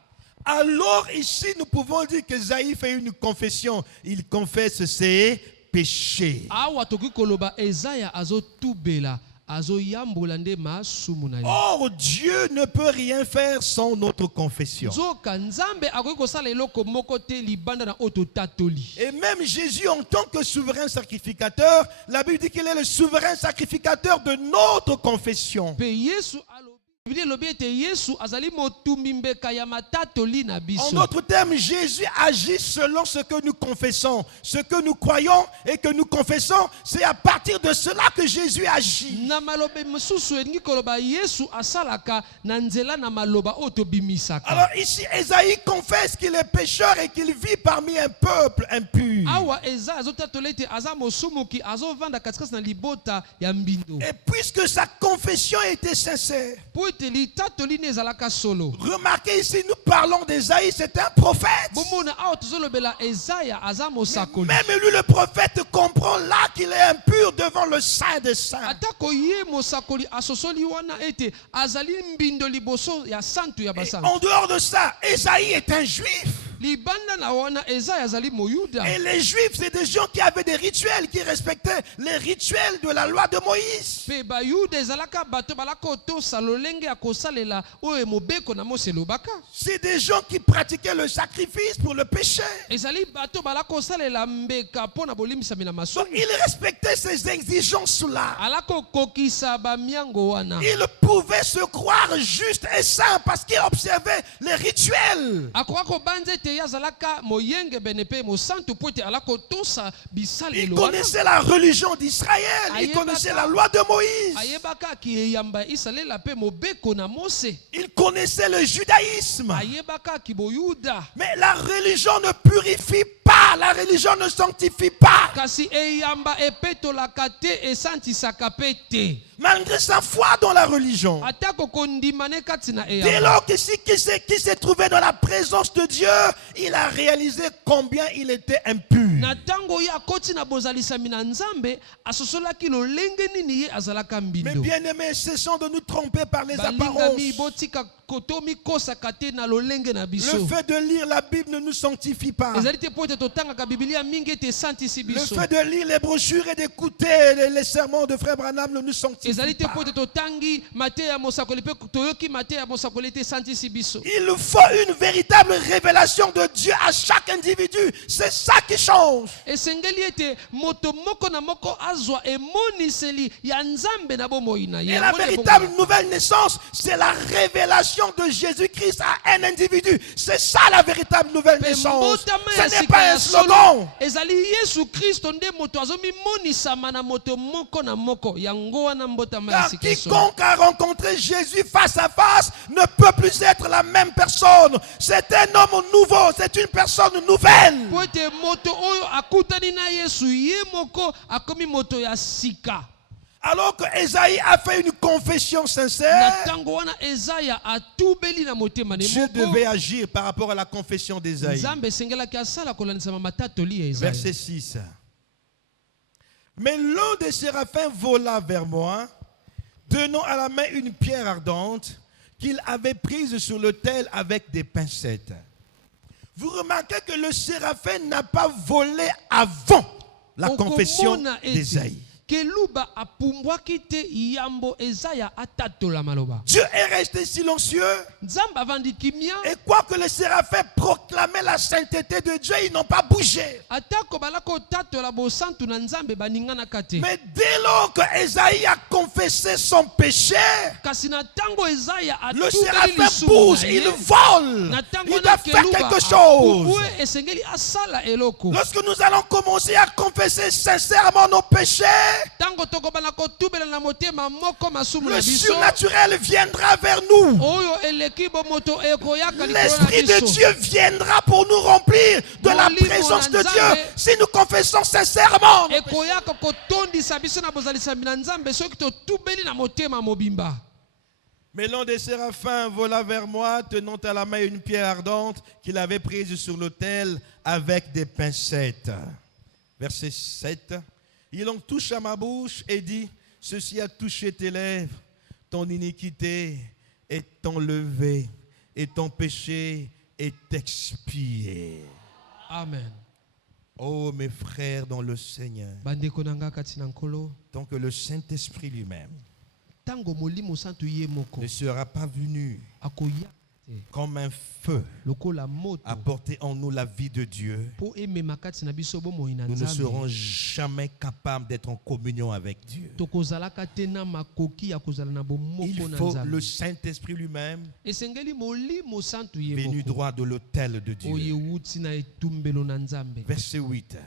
Alors ici nous pouvons dire que Ésaïe fait une confession. Il confesse ses péchés. Awa toki koloba Ezaya azotubela azoyambola nde masumu na ye. Or Dieu ne peut rien faire sans notre confession. Zoka nzambe akoki kosala eloko moko te libanda na oto tatoli. Et même Jésus en tant que souverain sacrificateur, la Bible dit qu'il est le souverain sacrificateur de notre confession. Pe Yesu alobi Biblia elobi ete Yesu azali motumbi mbeka ya matatoli na En biso. d'autres termes, Jésus agit selon ce que nous confessons. Ce que nous croyons et que nous confessons, c'est à partir de cela que Jésus agit. Na maloba mosusu elingi koloba Yesu asalaka na nzela na maloba oyo tobimisaka. Alors ici, Ésaïe confesse qu'il est pécheur et qu'il vit parmi un peuple impur. Awa Ezaya azotatola ete aza mosumuki azovanda katikati na libota ya mbindo. Et puisque sa confession était sincère, Po ete litatoli ne ezalaka solo. remarquez ici, nous parlons d'Ésaïe, c'est un prophète. Bomona awa tozolobela Ezaya aza mosakoli. Même lui, le prophète, comprend là qu'il est impur devant le Saint des Saints. Atako ye mosakoli asosoli wana ete azali mbindo liboso ya santu ya basantu. En dehors de ça, Ésaïe est un juif. Libanda na wana Ezaya azali moyuda. Et les juifs, c'est des gens qui avaient des rituels, qui respectaient les rituels de la loi de Moïse. Pe bayuda ezalaka bato balaka otosa lolenge ya kosalela oyo mobeko na Mose lobaka. C'est des gens qui pratiquaient le sacrifice pour le péché. Ezali bato balaka kosalela mbeka pona bolimisami na Donc, masumu. ils respectaient ces exigences-là. Alako kokisa bamiango wana. Ils pouvaient se croire justes et saints parce qu'ils observaient les rituels. Akoka kobanza ete ete yazalaka moyenge benepe mo santu po ete alako tosa Il bisalelo connaissait la religion d'Israël. Il Ayebaka. connaissait la loi de Moïse. ayebaka ki eyamba isalela pe mobeko na Mose Il connaissait le judaïsme. ayebaka ki boyuda Mais la religion ne purifie pas. La religion ne sanctifie pas. kasi eyamba epetolaka te esantisaka pe te Malgré sa foi dans la religion. atako kondimane kati na Dès eyamba lors que qui s'est trouvé dans la présence de Dieu, il a réalisé combien il était impur. na ntango ye akoti na bozalisami na Nzambe asosolaki lolenge nini ye azalaka Mais mbindo bien aimés, cessons de nous tromper par les balingami apparences. botika kotomi kosaka te na lolenge na Le biso fait de lire la Bible ne nous sanctifie pas. ezali te po ete totangaka bibilia mingi ete esantisi Le biso fait de lire les brochures et d'écouter les sermons de Frère Branham ne nous sanctifie ezali te pas. po ete totangi mateya ya mosakoli mpe toyoki mateya ya mosakoli ete esantisi biso Il faut une véritable révélation de Dieu à chaque individu. C'est ça qui change. esengeli ete moto moko na moko azwa emoniseli ya Nzambe na bomoi na ye Et la Yango nde véritable bongo. nouvelle naissance, c'est la révélation de Jésus-Christ à un individu. C'est ça la véritable nouvelle Pe naissance. mbotama ya Ce n'est sika pas ya un solo slogan. ezali Yesu Kristo nde moto azomimonisama na moto moko na moko yango wana mbotama ya Car sika ya solo quiconque a rencontré Jésus face à face ne peut plus être la même personne. C'est un homme nouveau, c'est une personne nouvelle. po ete moto oyo akutani na Yesu ye moko akomi moto ya sika Alors que Ésaïe a fait une confession na sincère, ntango wana Ezaya atubeli na motema ne Dieu moko devait agir par rapport à la confession d'Ésaïe. Nzambe esengelaki asala kolandisama matatoli ya Ezaya Verset 6. Mais l'un des séraphins vola vers moi, tenant à la main une pierre ardente qu'il avait prise sur l'autel avec des pincettes. Vous remarquez que le séraphin n'a pas volé avant la confession Okomona ete d'Ésaïe. keluba apumbwaki te yambo Ezaya atatola maloba Dieu est resté silencieux. Nzambe avandi kimia Et quoi que le séraphin proclamait la sainteté de Dieu, ils n'ont pas bougé. atako balako tatola bosantu na Nzambe baninganaka te Mais dès lors que Ésaïe a confessé son péché, kasi na ntango Ezaya le atubeli séraphin lisumu bouge, na il ye, vole. na ntango Il wana doit faire keluba quelque chose. apumbwe esengeli asala eloko Lorsque nous allons commencer à confesser sincèrement nos péchés, ntango tokobana kotubela na motema moko masumu le na biso surnaturel viendra vers nous. oyo eleki bomoto ekoyaka likolo na L'Esprit de biso Dieu viendra pour nous remplir de la Molimo présence de na Dieu Nzambe. si nous confessons sincèrement. ekoyaka kotondisa biso na bozalisami na Nzambe soki totubeli na motema mobimba Mais l'un des séraphins vola vers moi, tenant à la main une pierre ardente qu'il avait prise sur l'autel avec des pincettes. Verset 7. Il en touche à ma bouche et dit, ceci a touché tes lèvres, ton iniquité est enlevée et ton péché est expié. amen Oh mes frères dans le Seigneur, bandeko na nga kati na nkolo tant que le Saint-Esprit lui-même ntango molimo santu ye moko ne sera pas venu akoya te comme un feu lokola moto apporter en nous la vie de Dieu, po emema kati na biso bomoi na nous ne serons Nzambe jamais capables d'être en communion avec Dieu. tokozalaka te na makoki ya kozala na bomoko Il na faut Nzambe le Saint-Esprit lui-même esengeli molimo santu ye venu moko droit de l'autel de oyo Dieu. ewuti na etumbelo na Nzambe Verset 8.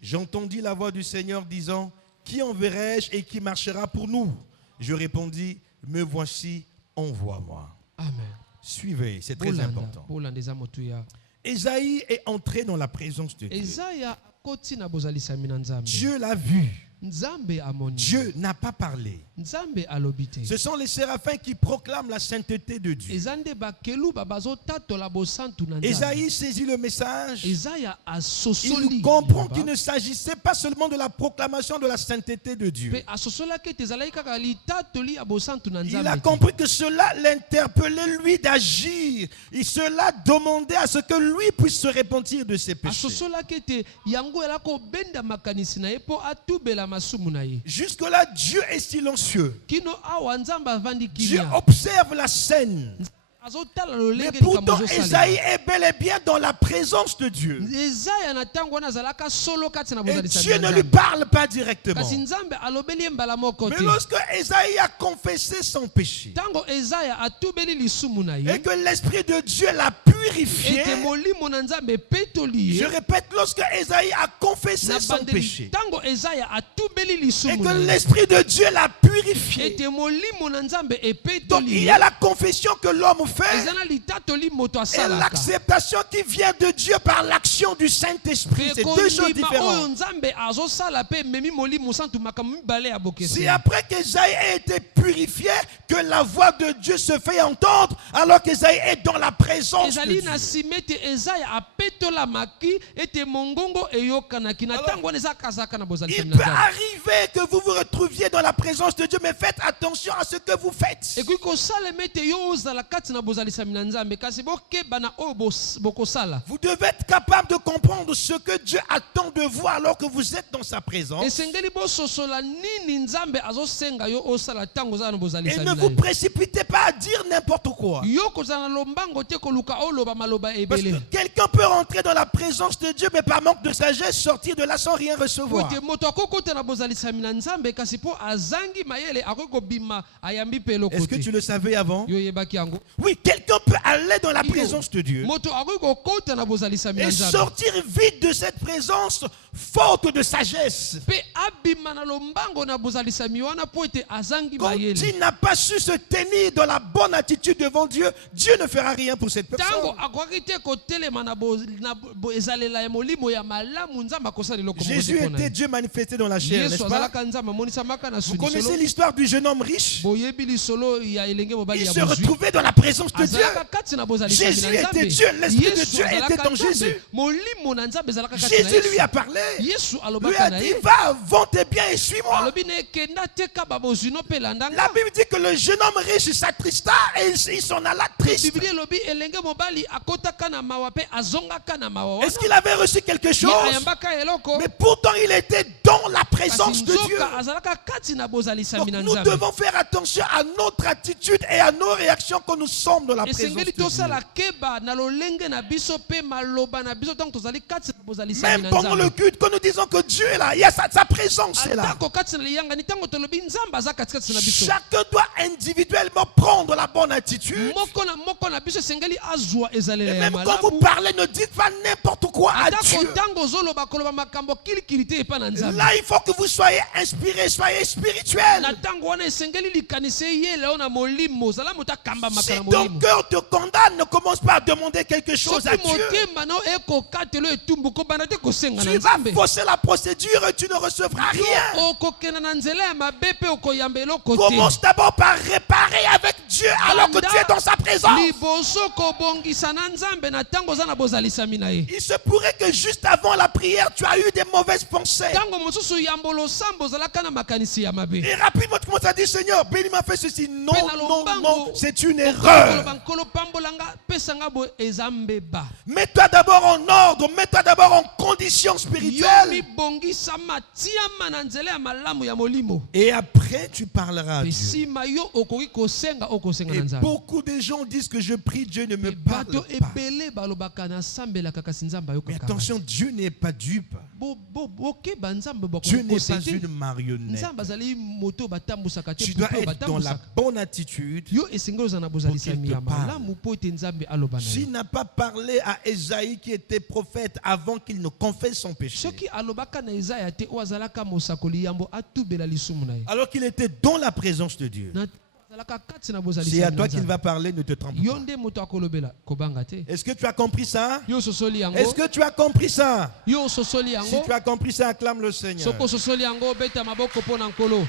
J'entendis la voix du Seigneur disant, qui enverrai-je et qui marchera pour nous? Je répondis, me voici, envoie-moi. amen Suivez, c'est très important. bolanda eza motuya Ésaïe est entré dans la présence de Dieu. Ezaya akoti na bozalisami na Nzambe Dieu l'a vu. Nzambe amoni Dieu n'a pas parlé. Nzambe alobi te Ce sont les séraphins qui proclament la sainteté de Dieu. eza nde bakeluba bazotatola bosantu na Nzambe Ésaïe saisit le message. Ezaya asosoli Il comprend liloba, qu'il ne s'agissait pas seulement de la proclamation de la sainteté de Dieu. mpe asosolaki ete ezalaki kaka litatoli ya bosantu na Il a Nzambe te. compris que cela l'interpellait lui d'agir. Et cela demandait à ce que lui puisse se repentir de ses péchés. asosolaki ete yango elaka kobenda makanisi na ye mpo atubela masumu na ye Jusque-là, Dieu est silencieux. kino awa Nzambe avandi Dieu kimia observe la scène. azotala Mais lolenge pourtant, likambo ezosalela. Esaïe est bel et bien dans la présence de Dieu. Esaïe na ntango wana azalaka solo kati na Et bozalisami Dieu ya ne lui Nzambe. parle pas directement. Kasi Nzambe alobeli ye mbala moko Mais te. lorsque Esaïe a confessé son péché Ntango Esaïe atubeli lisumu na et ye, que l'Esprit de Dieu l'a purifié, ete molimo na Nzambe epetoli je ye, répète, lorsque Esaïe a confessé na son bandeli péché ntango Esaïe atubeli et lisumu que na ye, l'Esprit de Dieu l'a purifié, ete molimo na Nzambe donc epetoli il y ye, a la confession que l'homme fait eza na litatoli moto et asalaka. l'acceptation qui vient de Dieu par l'action du Saint-Esprit. C'est deux choses Kondima oyo différentes. Nzambe azosala pe memi molimo santu makambo mibale ya bokeseni. C'est après qu'Esaïe a été purifié que la voix de Dieu se fait entendre alors qu'Esaïe est dans la présence de ezali Dieu. na nsima ete Esaïe apetolamaki ete mongongo eyokanaki na ntango wana eza kazaka na Il bozalisami peut na Nzambe. arriver que vous vous retrouviez dans la présence de Dieu, mais faites attention à ce que vous faites. ekoki kosalema ete yo ozala kati na bozalisami na Nzambe kasi bokeba na oyo bokosala. Vous devez être capable de comprendre ce que Dieu attend de vous alors que vous êtes dans sa présence. esengeli bososola nini Nzambe azosenga yo osala ntango ozala na Et bozalisami ne na vous ye. précipitez pas à dire n'importe quoi. Yo kozala na lombango te koluka oloba maloba Parce que ebele. quelqu'un peut rentrer dans la présence de Dieu, mais par manque de sagesse, sortir de là sans rien Po recevoir. ete moto akokota na bozalisami na Nzambe kasi mpo azangi mayele akoki kobima ayambi mpe eloko Est-ce que te. tu le savais avant? Yo yebaki yango. Oui, quelqu'un peut aller dans la présence de Dieu Moto akoki kokota na bozalisami na et Nzambe. sortir vite de cette présence, faute de sagesse. Pe abima na lombango na bozalisami wana po ete azangi Quand mayele. il n'a pas su se tenir dans la bonne attitude devant Dieu, Dieu ne fera rien pour cette personne. Tango akoki te kotelema na ezalela ya molimo ya malamu Nzambe akosala eloko moko te Jésus mpo na était ye. Dieu manifesté dans la chair, Yesu n'est-ce pas? azalaka Nzambe amonisamaka na Vous connaissez solo. l'histoire du jeune homme riche? Boyebi lisolo ya elenge mobali Il ya se bozwi. retrouvait dans la présence de Dieu. Azalaka kati na bozalisami Jésus na était Nzambe. Dieu, l'Esprit de Yesu Dieu était azalaka dans Nzambe. Jésus. Molimo na Nzambe ezalaka kati na Jésus lui Yesu. a parlé. Yesu Lui alobaka a na dit, ye. va, vends tes biens et suis-moi. Alobi ne kenda teka babozwi no pe La landanga. Bible dit que le jeune homme riche s'attrista et il s'en alla triste. Biblia elobi elenge mobali akotaka na mawa pe azongaka na mawa Est-ce qu'il avait reçu quelque ye chose? ayambaka eloko. Mais pourtant, il était dans la présence Kasi de Dieu. nzoka azalaka kati na Donc, bozalisami na nous Nzambe. devons faire attention à notre attitude et à nos réactions quand nous sommes dans la présence de esengeli Dieu. tosala keba na lolenge na biso pe maloba na biso ntango tozali kati na bozalisami Même na pendant le Nzambe. culte, quand nous disons que Dieu est là, il y a sa présence est là. atako kati na liyanga ni ntango tolobi Nzambe aza katikati na biso. Chacun doit individuellement prendre la bonne attitude. moko na biso esengeli azwa Et ezalela ya même quand vous malamu. parlez, ne dites pas n'importe quoi à atako Dieu. ntango ozoloba koloba makambo kilikili te epa na Nzambe. Là, il faut que vous soyez inspiré, soyez spirituel. na ntango wana esengeli likanisi eyele oyo na molimo ozala moto akambamaka Si na ton molimo. cœur te condamne, ne commence pas à demander quelque chose à soki Dieu. motema no ekokatelo etumbu kobanda te kosenga na Tu vas Nzambe. fausser la procédure et tu ne recevras rien. Yo okokenda na nzela ya mabe mpe okoyamba eloko te. Commence d'abord par réparer avec Dieu alors que tu es dans sa présence. liboso kobongisa na Nzambe na ntango oza na bozalisami na ye. Il se pourrait que juste avant la prière, tu as eu des mauvaises pensées. ntango mosusu yambo losambo ozalaka na makanisi ya mabe. Et rapidement, tu commences à dire, Seigneur, béni m'a fait ceci. Non, Pe na non, lombango, non, c'est une okoloba erreur. nkolo pambolanga pesanga boye eza mbeba. Mets-toi d'abord en ordre, mets-toi d'abord en condition Yo spirituelle. mibongisama tiama na nzela ya malamu ya molimo. Et après, tu parleras à Pe Dieu. nsima yo okoki kosenga okosenga Et na Nzambe. beaucoup de gens disent que je prie, Dieu ne me parle bato pas. ebele balobaka nasambelaka kasi Nzambe Mais ayokaka. attention, Dieu n'est pas dupe. bokeba Nzambe Dieu n'est pas bakokosete. une marionnette. Nzambe azali moto batambusaka te Tu dois pupe oyo être dans la batambusaka. bonne attitude. Yo esengeli oza na bozalisami ya Pour qu'il te parle. malamu po ete Nzambe aloba na S'il yo. n'a pas parlé à Ésaïe qui était prophète avant qu'il ne confesse son péché, soki alobaka na Ezaya te oyo azalaka mosakoli yambo atubela lisumu na ye. alors qu'il était dans la présence de Dieu, Na azalaka kati na c'est à bozalisami toi na qu'il Nzambe. va parler, ne te trompe Yo pas. nde moto akolobela kobanga te. Est-ce que tu as compris ça? Yo sosoli yango. Est-ce que tu as compris ça? Yo sosoli Si yango. tu as compris ça, acclame le Seigneur. Soko sosoli yango beta maboko mpo na nkolo.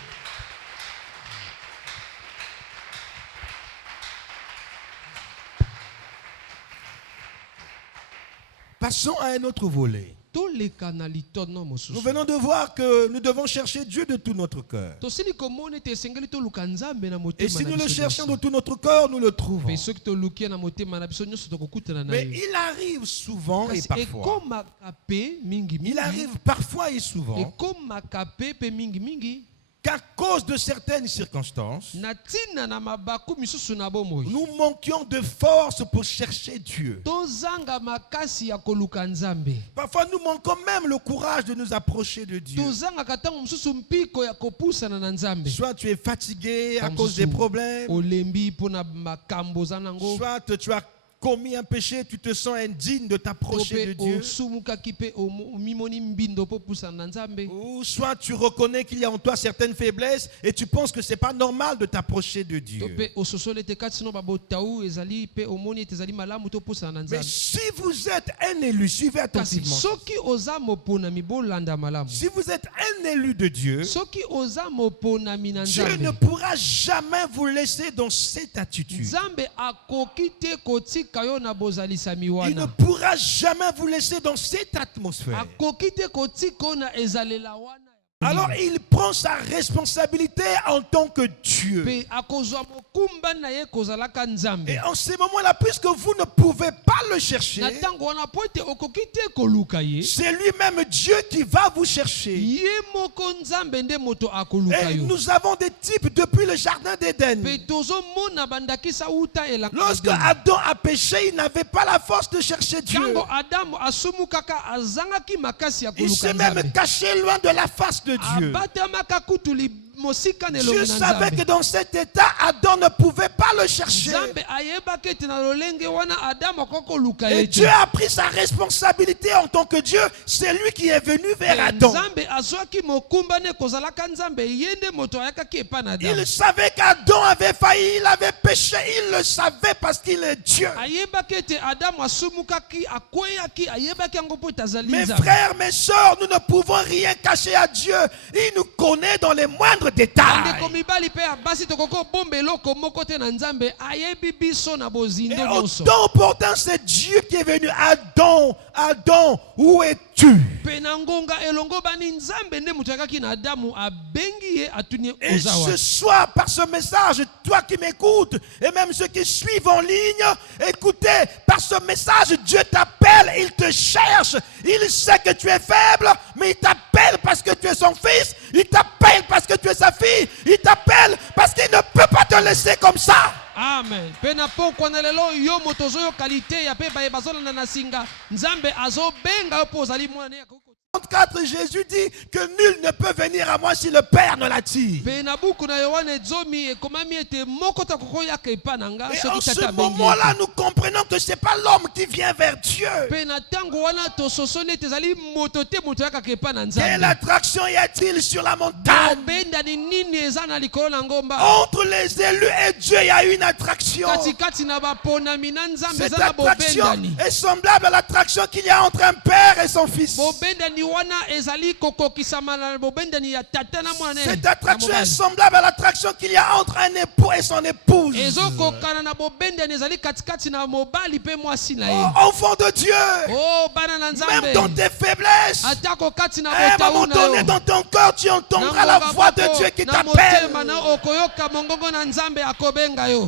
Passons à un autre volet. Toleka na litono Nous mosusu. venons de voir que nous devons chercher Dieu de tout notre cœur. Tosili komona ete esengeli toluka Nzambe na Et motema si na nous le biso cherchons de nyonso. tout notre cœur, nous le trouvons. Pe soki toluki na motema na biso nyonso tokokutana na Mais ye. il arrive souvent et Kasi parfois. ekomaka pe mingi Il mingi. arrive parfois et souvent Ekomaka pe mingi mingi. qu'à cause de certaines circonstances, na ntina na mabaku misusu na bomoi nous manquions de force pour chercher Dieu. tozanga makasi ya koluka nzambe. Parfois, nous manquons même le courage de nous approcher de Dieu. tozangaka ntango mosusu mpiko ya kopusana na nzambe. Soit tu es fatigué à Ntango cause des mosusu problèmes, olembi mpona makambo oza nango soit tu as commis un péché, tu te sens indigne de to t'approcher de mpe Dieu. osumukaki mpe omimoni mbindo mpo opusana na nzambe. Ou soit tu reconnais qu'il y a en toi certaines faiblesses et tu penses que ce n'est pas normal de t'approcher de to Dieu. mpe ososoli ete kati sino babotau ezali mpe omoni ete ezali malamu to opusana na Mais nzambe. si vous êtes un élu, suivez kasi attentivement. soki oza moponami bolanda malamu. Si vous êtes un élu de Dieu, soki oza moponami na Dieu ne nzambe pourra jamais vous laisser dans cette attitude. nzambe akoki te kotika yo na bozalisa Il ne wana. pourra jamais vous laisser dans cette atmosphère. akoki te kotika yo na ezalela wana. Alors il prend sa responsabilité en tant que Dieu. mpe akozwa mokumba na ye kozalaka nzambe. Et en ces moments-là, puisque vous ne pouvez pas le chercher, na ntango wana po ete okoki te koluka ye c'est lui-même Dieu qui va vous chercher. ye moko nzambe nde moto akoluka Et yo. nous avons des types depuis le jardin d'Éden. mpe tozomona bandakisa uta elanga Lorsque Edeni. Adam a péché, il n'avait pas la force de chercher Dieu. ntango adamu asumukaka azangaki makasi ya Il koluka s'est même nzambe. caché loin de la face de Dieu. abatamaka kutu mosika na Dieu elongi na savait que nzambe. dans cet état, Adam ne pouvait pas le chercher. nzambe ayebaki ete na lolenge wana adamu akoki koluka Et ye Dieu te. a pris sa responsabilité en tant que Dieu. C'est lui qui est venu vers Adam. nzambe azwaki mokumba ne kozalaka nzambe ye nde moto ayakaki epa na adamu. Il savait qu'Adam avait failli, il avait péché. Il le savait parce qu'il est Dieu. ayebaki ete adamu asumukaki akweyaki ayebaki yango mpo ete azali Mes nzambe. frères, mes sœurs, nous ne pouvons rien cacher à Dieu. Il nous connaît dans les moindres détails. bandeko mibali mpe ya basi tokoki obomba eloko moko te na nzambe ayebi biso na Et bozindo nyonso. autant pourtant c'est Dieu qui est venu. Adam, Adam, où es-tu? mpe na ngonga elongo bani nzambe nde moto ayakaki na adamu abengi ye atuni ye Et oza ce wapi. soir, par ce message, toi qui m'écoutes, et même ceux qui suivent en ligne, écoutez, par ce message, Dieu t'appelle, il te cherche. Il sait que tu es faible, mais il t'appelle parce que tu es son fils. Il t'appelle parce que tu es sa fille. Il t'appelle parce qu'il ne peut pas te laisser comme ça. amen. mpe na pokwa na lelo yo moto ozoyoka liteya mpe baye bazolanda na singa nzambe azobenga yo mpo ozali mwana ne yakoki. 34, Jésus dit que nul ne peut venir à moi si le Père ne l'attire. mpe na buku na yohane zomi ekomami ete moko ta kokoyaka epa na nga Et soki en ce tata abengi ye moment-là, te. nous comprenons que ce n'est pas l'homme qui vient vers Dieu. mpe na ntango wana tososoli ete ezali moto te moto ayakaka epa na Quelle nzambe. attraction y a-t-il sur la montagne? bobendani nini eza na likolo na ngomba. Entre les élus et Dieu, il y a une attraction. katikati na baponami na nzambe Cette eza na attraction bobendani. est semblable à l'attraction qu'il y a entre un père et son fils. bobendani wana ezali kokokisama na bobendani ya tata na mwana ye, Cette na attraction est mobali. semblable à l'attraction qu'il y a entre un époux et son épouse. ezokokana na bobendani ezali katikati na mobali mpe mwasi na ye. Oh, enfant de Dieu, o bana na même dans nzambe tes faiblesses, atako kati na à un moment botau na donné yo dans ton cœur, tu entendras la voix de Dieu qui na t'appelle. motema na okoyoka mongongo na nzambe akobenga yo.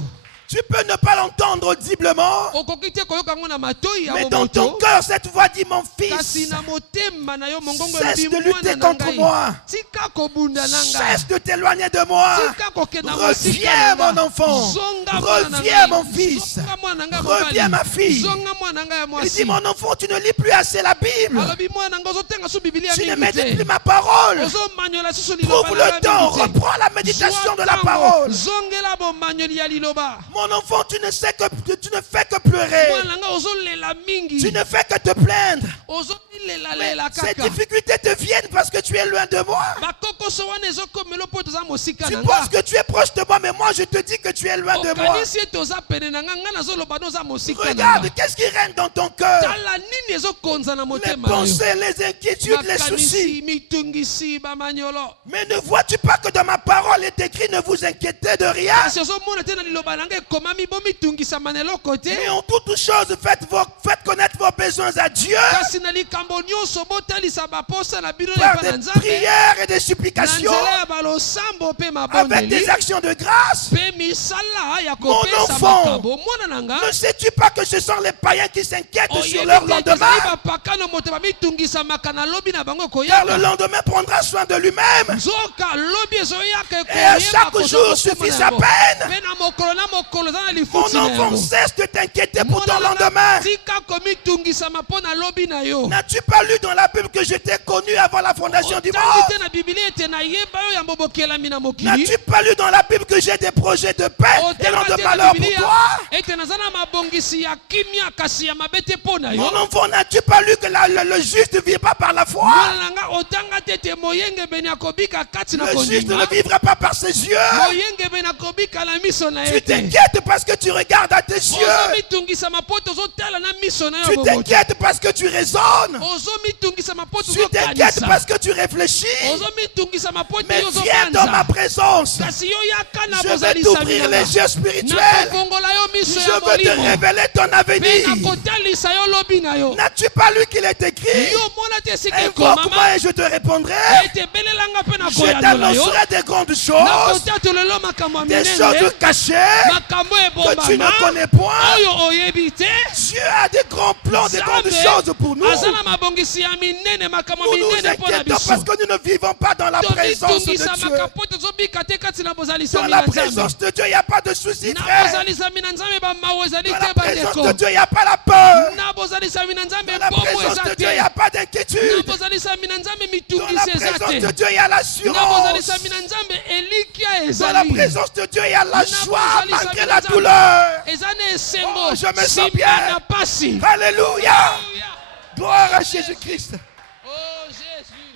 Tu peux ne pas l'entendre audiblement, okoki te koyoka yango na matoi ya mais dans ton bomoto cœur, cette voix dit, mon kasi fils, na motema na yo mongongo cesse elobi de lutter mwana na contre moi. ngai tika kobunda na ngai Cesse de t'éloigner de moi. tika kokenda Reviens, mon enfant. Reviens, mon fils. Reviens, ma fille. zonga mwana ngai ya Il mwasi. dit, mon enfant, tu ne lis plus assez la Bible. alobi mwana ngai ozotenga so bibilia Tu ne mingi médites te plus ma parole. ozomanyola susu liloba Trouve na le ngai temps. mingi te. Reprends la méditation de la Zwa parole. ntango, zongela bomanyoli ya liloba. Mon enfant, tu ne fais que pleurer. mwana ngai ozolela mingi Tu ne fais que te plaindre. ozolelalela Ces kaka. difficultés te viennent parce que tu es loin de moi. bakokoso wana ezokomela mpo toza mosika Tu na penses nga que tu es proche de moi, mais moi je te dis que tu es loin de moi. okanisi ete oza pene na nga ngai nazoloba no oza mosika na Regarde, nga. qu'est-ce qui règne dans ton cœur? tala nini ezokonza na Les motema na yo. pensées, les inquiétudes, les soucis. makanisi mitungisi bamanyolo. Mais ne vois-tu pas que dans ma parole est écrit ne vous inquiétez de rien? kasi ozomona te na liloba na ngai ekomami bomitungisama na eloko te. Mais en toutes choses, faites connaître vos besoins à Dieu kasi na likambo nyonso botalisa baposa na bino par epa na des nzambe prières et des supplications supplications, nzela ya balosambo pe avec mabondeli des actions de grâce. pe misala ya Mon kopesa enfant, makabo mwana na nga ne sais-tu pas que ce sont les païens qui s'inquiètent sur oyebi leur te lendemain? ezali bapakano moto bamitungisamaka na lobi na bango Car le ekoyaka lendemain prendra soin de lui-même. nzoka lobi ezoyaka Et à chaque ekoyeba jour kosa suffit kokoma sa na yango. peine. Pe na mokolo eza na Mon lifuti na enfant, yango cesse de t'inquiéter pour ton Mwana na nga, lendemain. tika komitungisama mpo na lobi na yo N'as-tu pas lu dans la Bible que je t'ai connu avant la fondation du otangi monde? te na bibili ete nayeba yo ya mbobokelami na mokili N'as-tu pas lu dans la Bible que j'ai des projets de paix et non otanga de te na malheur pour bibili toi? ete naza na mabongisi ya kimia kasi ya mabe te mpo na yo Mon enfant, n'as-tu pas lu que le juste ne vit pas par la foi? mwana na nga otanga te ete moyengebeni akobika kati na Le juste ne kondima vivra pas par ses yeux. moyengebeni akobika na miso na Tu ye te t'inquiètes parce que tu regardes à tes yeux. ozomitungisama mpo tozotala na miso na yo Tu bomoto t'inquiètes parce que tu raisonnes. ozomitungisama mpo Tu t'inquiètes tozokanisa parce que tu réfléchis. ozomitungisama mpo te Mais yo viens dans ma ozobanza présence. kasi yo yaka na Je vais bozalisami t'ouvrir na les nga yeux spirituels. nakofongola yo Je miso ya veux te molimo révéler ton mpe avenir. nakotalisa yo lobi na yo N'as-tu pas lu qu'il est écrit? yo mona te esika Invoque-moi ekomama et je te répondrai. ete belelanga mpe Je nakoyanola yo t'annoncerai des grandes choses, nakotatolelo makambo ya des minene choses cachées makambo que tu ne ebombama connais point. oyo oyebi te Dieu a des grands plans, des grandes Nzambe choses pour nous. aza na mabongisi ya minene makambo Nous nous minene mpo na inquiétons biso parce que nous ne vivons pas dans la présence de Dieu. tomitungisamaka mpo tozobika te kati na Dans bozalisami la na nzambe présence de Dieu, il n'y a pas de souci, na frère. bozalisami na nzambe bamawa ezali Dans te la présence bandeko de Dieu, il n'y a pas la peur. na bozalisami na nzambe Dans la bomo présence eza de Dieu, il n'y te a pas na d'inquiétude. bozalisami na nzambe Dans la mitungisi eza présence de te Dieu, il y a na l'assurance. bozalisami na nzambe elikya Dans la ezali présence de Dieu, il y a la joie bozalisami malgré na la nzambe douleur. eza na esengo Oh, je me sens nsima bien. na pasi Alléluia. Gloire à Jésus-Christ. Oh Jésus.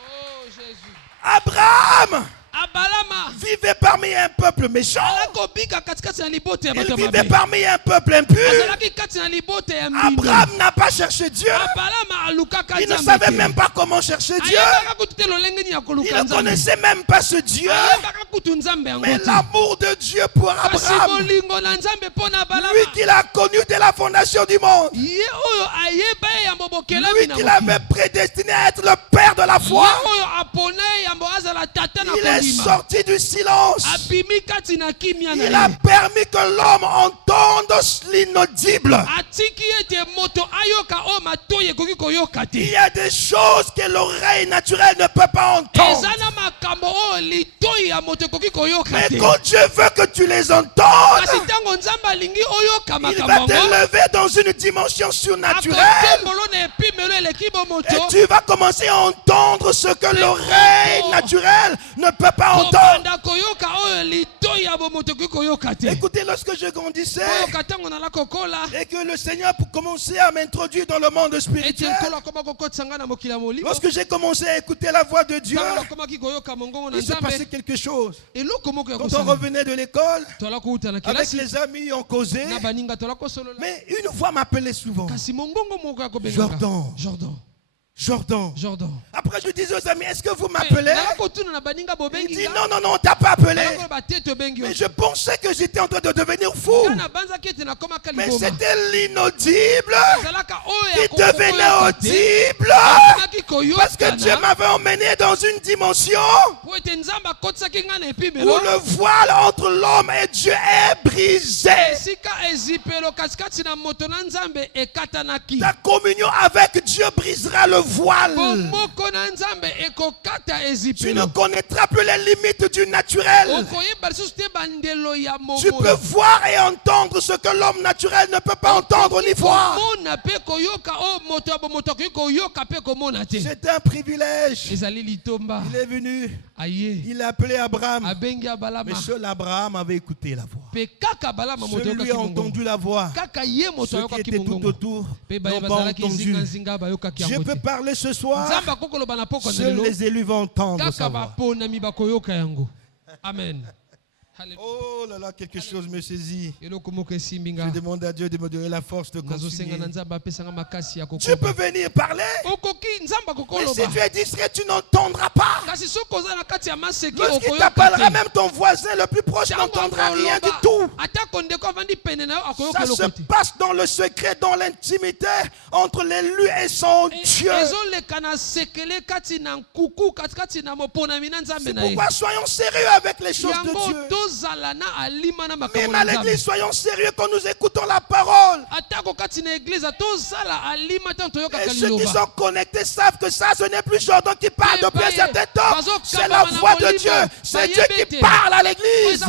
Oh Jésus. Abraham Abalama vivait parmi un peuple méchant. alakobika katikati na libote ya Il bato ya vivait mabe parmi un peuple impur. azalaki kati na libote ya mbindo Abraham n'a pas cherché Dieu. abalama alukaka Il ne nzambe savait te même pas comment chercher Dieu. ayebaka kutu te lolenge nini ya Il koluka ne nzambe connaissait même pas ce Dieu. ayebaka kutu nzambe yango Mais te l'amour de Dieu pour kasi Abraham, bolingo na nzambe mpo na abalama lui qu'il a connu dès la fondation du monde, ye oyo ayeba ye yambo bokelami lui na qu'il mokili avait prédestiné à être le père de la ye foi, oyo apona ye yambo azala tata na il est kondima sorti du silence. abimi kati na kimia Il na a ye permis que l'homme entende l'inaudible. atiki ete moto ayoka oyo matoyi ekoki koyoka Il te y a des choses que l'oreille naturelle ne peut pas entendre. eza na makambo oyo litoyi ya moto ekoki koyoka Mais te quand Dieu veut que tu les entendes, kasi ntango nzambe alingi oyoka il va makambo te yango lever dans une dimension surnaturelle. akotombolo na epimelo eleki bomoto Et tu vas commencer à entendre ce que l'oreille naturelle ne peut pas entendre. kobanda koyoka oyo litoyi ya bomoto ekoki koyoka te Écoutez, lorsque je grandissais koyoka ntango nala kokola et que le Seigneur commençait à m'introduire dans le monde ete spirituel, nkolo akoma kokotisa ngai na mokili ya molimo lorsque j'ai commenccommencé à écouter la voix de Dieu, ntango nakomaki koyoka mongongo na il se passait nzambe quelque chose. eloko moko ya Quand on kosala revenait de l'école, toala kouta na avec kelasi les amis, on causait. na baninga toala kosolola Mais une voix m'appelait souvent. kasi mongongo moko ya kobengaka Jordan. Jordan Jordan. Jordan Après, je disais aux amis, est-ce que vous m'appelez? nala kotuna na baninga Il bobengi dit, nga non, non, non, on t'a pas appelé. nala koloba te tobengi yo Mais je pensais que j'étais en train de devenir fou. nga nabanzaki ete nakomaka Mais liboma c'était l'inaudible ezalaka oyo ya qui devenait kokoyoka te audible. akomaki Parce que Dieu koyokana m'avait emmené dans une dimension po ete nzambe akotisaki ngai na où epimelo le voile entre l'homme et Dieu est brisé. esika ezipelo katikati na moto na nzambe ekatanaki Ta communion avec Dieu brisera le voile. bomoko na nzambe ekokata Tu ne ezipelo connaîtras plus les limites du naturel. okoyeba lisusu te bandelo ya Tu peux moboyi voir et entendre ce que l'homme naturel ne peut pas entendre ni voir. komona mpe koyoka oyo moto ya bomoto akoki koyoka mpe komona te C'est un privilège. ezali litomba Il est venu, aye il a appelé Abraham. abengi abalama Mais seul Abraham avait écouté la voix. mpe kaka balama moto Celui ayokaki a entendu mongongo la voix. kaka ye moto Ceux qui ayokaki étaient tout mongongo autour mpe baye n'ont pas bazalaki entendu. nzingazinga bayokaki Je yango peux te parler ce soir. nzambe akokoloba na poko na Seuls lelo les élus vont entendre sa kaka voix. baponami bakoyoka yango amen Hallelujah. Oh là là, quelque chose me saisit. eloko moko esimbi Je nga demande à Dieu de me donner la force de nazosenga continuer. na nzambe apesanga makasi ya Tu peux kokoba venir parler, okoki nzambe mais si akokoloba tu es distrait, tu n'entendras pas. kasi soki oza na kati ya maseki Lorsqu'il okoyoka t'appellera, te. même ton voisin le plus proche n'entendra rien du tout. atako ndeko avandi pene na yo akoyoka Ça se eloko te. passe dans le secret, dans l'intimité entre l'élu et son Dieu. ezoleka na sekele kati na nkuku kati na moponami na nzambe C'est na ye. pourquoi soyons sérieux avec les choses de yango Dieu. tozala na alima na makambo Même na à nzambe. l'église, soyons sérieux quand nous écoutons la parole. atako kati na eglize tozala alima ntango Et toyokaka ceux qui liloba. sont connectés savent que ça, ce n'est plus Jordan qui parle depuis un certain temps. C'est la voix de Dieu. C'est Dieu qui parle à l'église.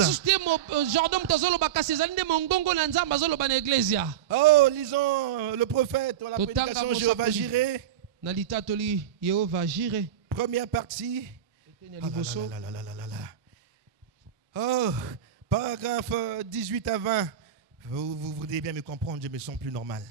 Jordan moto azoloba kasi ezali nde mongongo na nzambe azoloba na eglesia. Oh, lisons le prophète dans la Totanga prédication mosakoli. Jéhovah Jireh. na litatoli Yehova Jire. Première partie. Eteni ya liboso. Ah là là là là là là. Oh, paragraphe 18 à 20. Vous voudriez bien me comprendre, je me sens plus normal.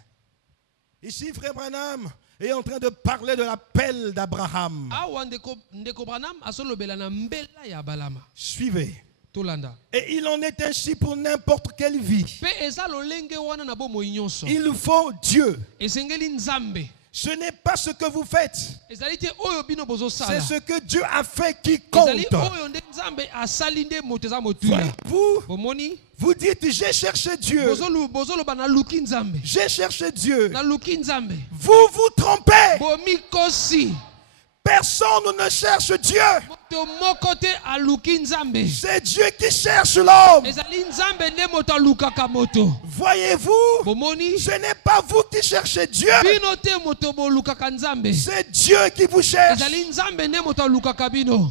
Ici, frère Branham est en train de parler de l'appel d'Abraham. awa ndeko Branham azolobela na mbela ya balama. Suivez. Tolanda. Et il en est ainsi pour n'importe quelle vie. Pe eza lolenge wana na bomoi nyonso. Il faut Dieu. Esengeli nzambe. Ce n'est pas ce que vous faites. Ezali te oyo bino C'est bozosala. ce que Dieu a fait qui compte. Ezali oyo nde nzambe asali nde moto eza motuya. Vous, Bomoni vous dites, j'ai cherché Dieu. bozoloba na luki nzambe. J'ai cherché Dieu. Na luki nzambe. Vous vous trompez. Bomikosi. Personne ne cherche Dieu. Moto moko te aluki nzambe. C'est Dieu qui cherche l'homme. Ezali nzambe nde moto alukaka moto. Voyez-vous, Bomoni ce n'est pas vous qui cherchez Dieu. bino te moto bolukaka nzambe. C'est Dieu qui vous cherche. Ezali nzambe nde moto alukaka bino.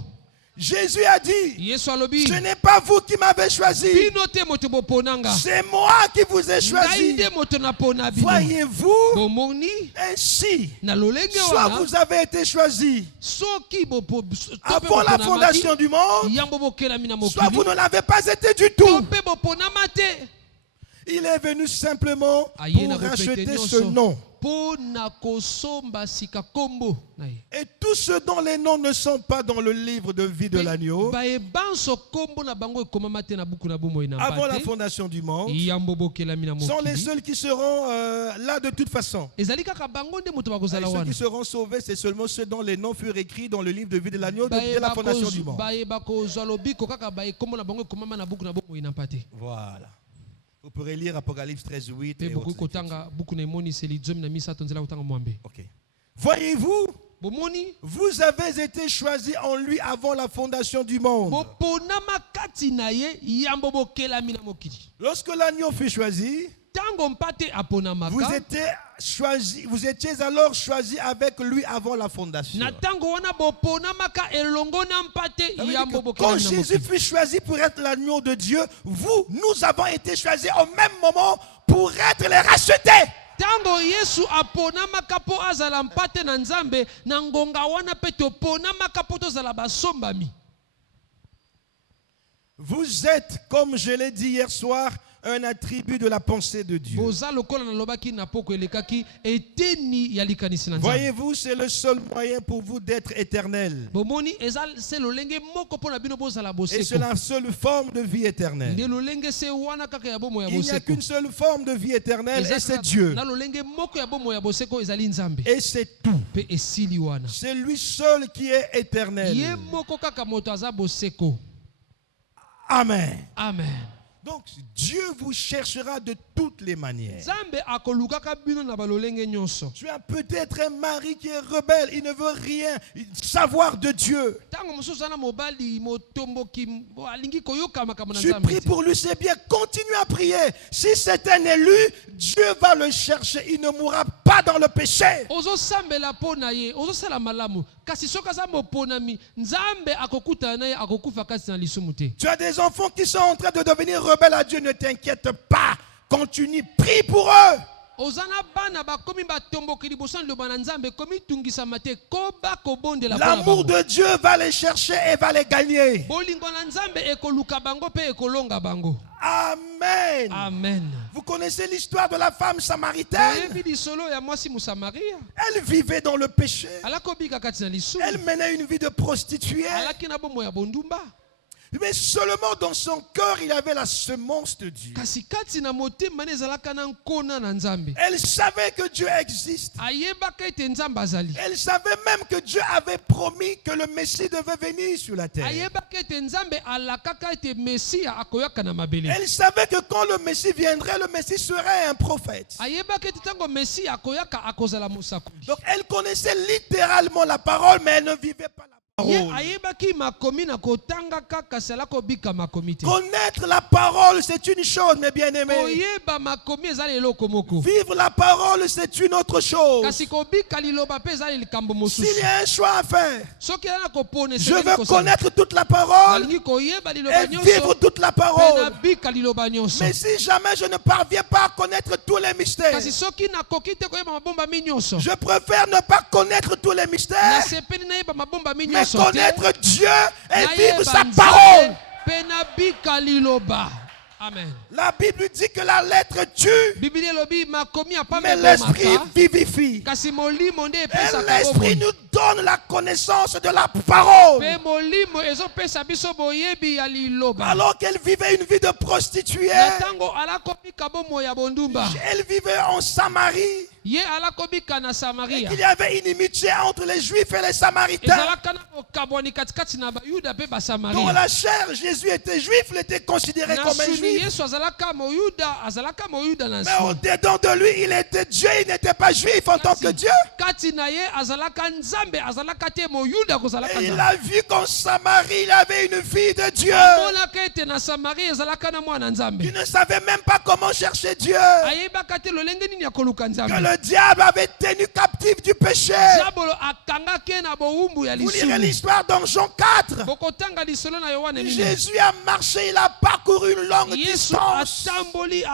Jésus a dit, Yesu alobi ce n'est pas vous qui m'avez choisi. bino te moto boponanga. C'est moi qui vous ai Ngai choisi. nde moto napona bino. Voyez-vous, Bomoni ainsi, na lolenge soit wana vous avez été choisi soki bopo avant la fondation du monde, yambo bokelami na soit vous mokili ne l'avez pas été du to tout. mpe boponama te. Il est venu simplement Aye na pour bopete racheter nyonso. ce nom. Po na kosomba sika kombo na ye. Et tous ceux dont les noms ne sont pas dans le livre de vie de l'agneau, bayebanso kombo na bango ekomama te na buku na bomoi na avant la mpate fondation du monde, yambo bokelami na sont les mokili seuls qui seront là de toute façon. ezali kaka bango nde moto Et bakozala ceux wana. qui seront sauvés, c'est seulement ceux dont les noms furent écrits dans le livre de vie de l'agneau dès la fondation du monde. bayeba kozwa lobiko kaka baye kombo na bango ekomama na buku na bomoi na mpate. Voilà. Vous pourrez lire Apocalypse 13, 8 Pe et bokoki autres. kotanga buku na emoniseli 13 nzela kotanga mwambe. Ok. Voyez-vous, Bomoni vous avez été choisis en lui avant la fondation du monde. boponama kati na ye yambo bokelami na mokili. Lorsque l'agneau fut choisi, Tango mpate aponamaka. vous étiez alors choisis avec lui avant la fondation. Na tango wana boponamaka elongo na mpate Ça veut dire yambo que bokelami quand na Jésus mokili. fut choisi pour être l'agneau de Dieu, nous avons été choisis au même moment pour être les rachetés. Tango Yesu aponamaka po azala mpate na nzambe na ngonga wana pe toponamaka po tozala basombami. Vous êtes, comme je l'ai dit hier soir, un attribut de la pensée de Dieu. Boza lokola na lobaki na poko elekaki eteni ya likanisi na nzambe. Voyez-vous, c'est le seul moyen pour vous d'être éternel. Bomoni eza se lolenge moko po na bino bozala Et c'est boseko. la seule forme de vie éternelle. Nde lolenge se wana kaka ya bomo ya Il n'y a boseko. qu'une seule forme de vie éternelle et c'est Dieu. Na lolenge moko ya bomo ya boseko ezali nzambe. Et c'est tout. Pe esili wana. C'est lui seul qui est éternel. Ye moko kaka moto aza boseko. Amen. Amen. Donc Dieu vous cherchera de toutes les manières. Nzambe akolukaka bino na balolenge nyonso. Tu as peut-être un mari qui est rebelle, il ne veut rien savoir de Dieu. Tango mosusu ana mobali motomboki alingi koyoka makambo na Tu nzambe. pries pour lui, c'est bien. Continue à prier. Si c'est un élu, Dieu va le chercher. Il ne mourra pas dans le péché. Ozosambela po na ye, ozosala malamu. Kasi soki aza moponami, nzambe akokutana na ye akokufa kasi na lisumu te. Tu as des enfants qui sont en train de devenir rebelles à Dieu. Ne t'inquiète pas. Continue, prie pour eux. Ozana bana bakomi batomboki liboso na liloba na nzambe komi tungisama te koba kobondela po na L'amour bango. de Dieu va les chercher et va les gagner. Bolingo na nzambe ekoluka bango pe ekolonga bango. Amen. Amen. Vous connaissez l'histoire de la femme samaritaine? Oyebi lisolo ya mwasi Mosamaria. Elle vivait dans le péché. Alakobika kati na lisumu. Elle menait une vie de prostituée. Alaki na bomo ya bondumba. Mais seulement dans son cœur, il avait la semence de Dieu. kasi kati na motema ne ezalaka na nkona na nzambe Elle savait que Dieu existe. ayebaka ete nzambe azali Elle savait même que Dieu avait promis que le Messie devait venir sur la terre. ayebaka ete nzambe alakaka ete mesiya akoyaka na mabele Elle savait que quand le Messie viendrait, le Messie serait un prophète. ayebaka ete ntango mesiya akoyaka akozala mosakoli Donc elle connaissait littéralement la parole, mais elle ne vivait pas la ye parole. ayebaki makomi na kotangaka kasi alakobika makomi te Connaître la parole, c'est une chose, mes bien-aimés. koyeba makomi ezali eloko moko Vivre la parole, c'est une autre chose. kasi kobika liloba mpe ezali likambo S'il mosusu y a un choix à faire, soki eza na kopona je veux connaître toute la parole nalingi koyeba liloba et vivre nyonso toute la mpe parole. nabika liloba nyonso Mais si jamais je ne parviens pas à connaître tous les mystères, kasi soki nakoki te koyeba mabomba mi nyonso je préfère ne pas connaître tous les mystères, nasepeli nayeba mabomba mi mais nyonso te connaître Dieu et vivre nayeba sa Nzambe parole. mpe nabika liloba amen La Bible dit que la lettre tue, bibili elobi makomi apame mais l'esprit ebomaka vivifie. kasi molimo nde Et epesaka l'esprit bomoi nous donne la connaissance de la parole. mpe molimo ezopesa biso boyebi ya liloba Alors qu'elle vivait une vie de prostituée, na ntango alakobika bomoi ya bondumba elle vivait en Samarie. ye alakobika na Et samaria qu'il y avait une inimitié entre les Juifs et les Samaritains. ezalaka na bokabwani katikati na bayuda mpe Dans basamaria la chair, Jésus était juif, il était considéré na comme un suni juif. yesu azalaka moyuda na Mais au suni dedans de lui, il était Dieu, il n'était pas juif en tant que Dieu. kati na ye azalaka nzambe azalaka te moyuda kozalaka Et il nzambe a vu qu'en Samarie, il avait une fille de Dieu. amonaka ete na samaria ezalaka na mwana nzambe Il ne savait même pas comment chercher Dieu. ayebaka te lolenge nini ya koluka Que nzambe le diable avait tenu captif du péché. diabolo akangaki ye na bowumbu ya Vous lirez lisumu l'histoire dans Jean 4. bokotanga lisolo na yohane mine Jésus a marché, il a parcouru une longue yesu distance.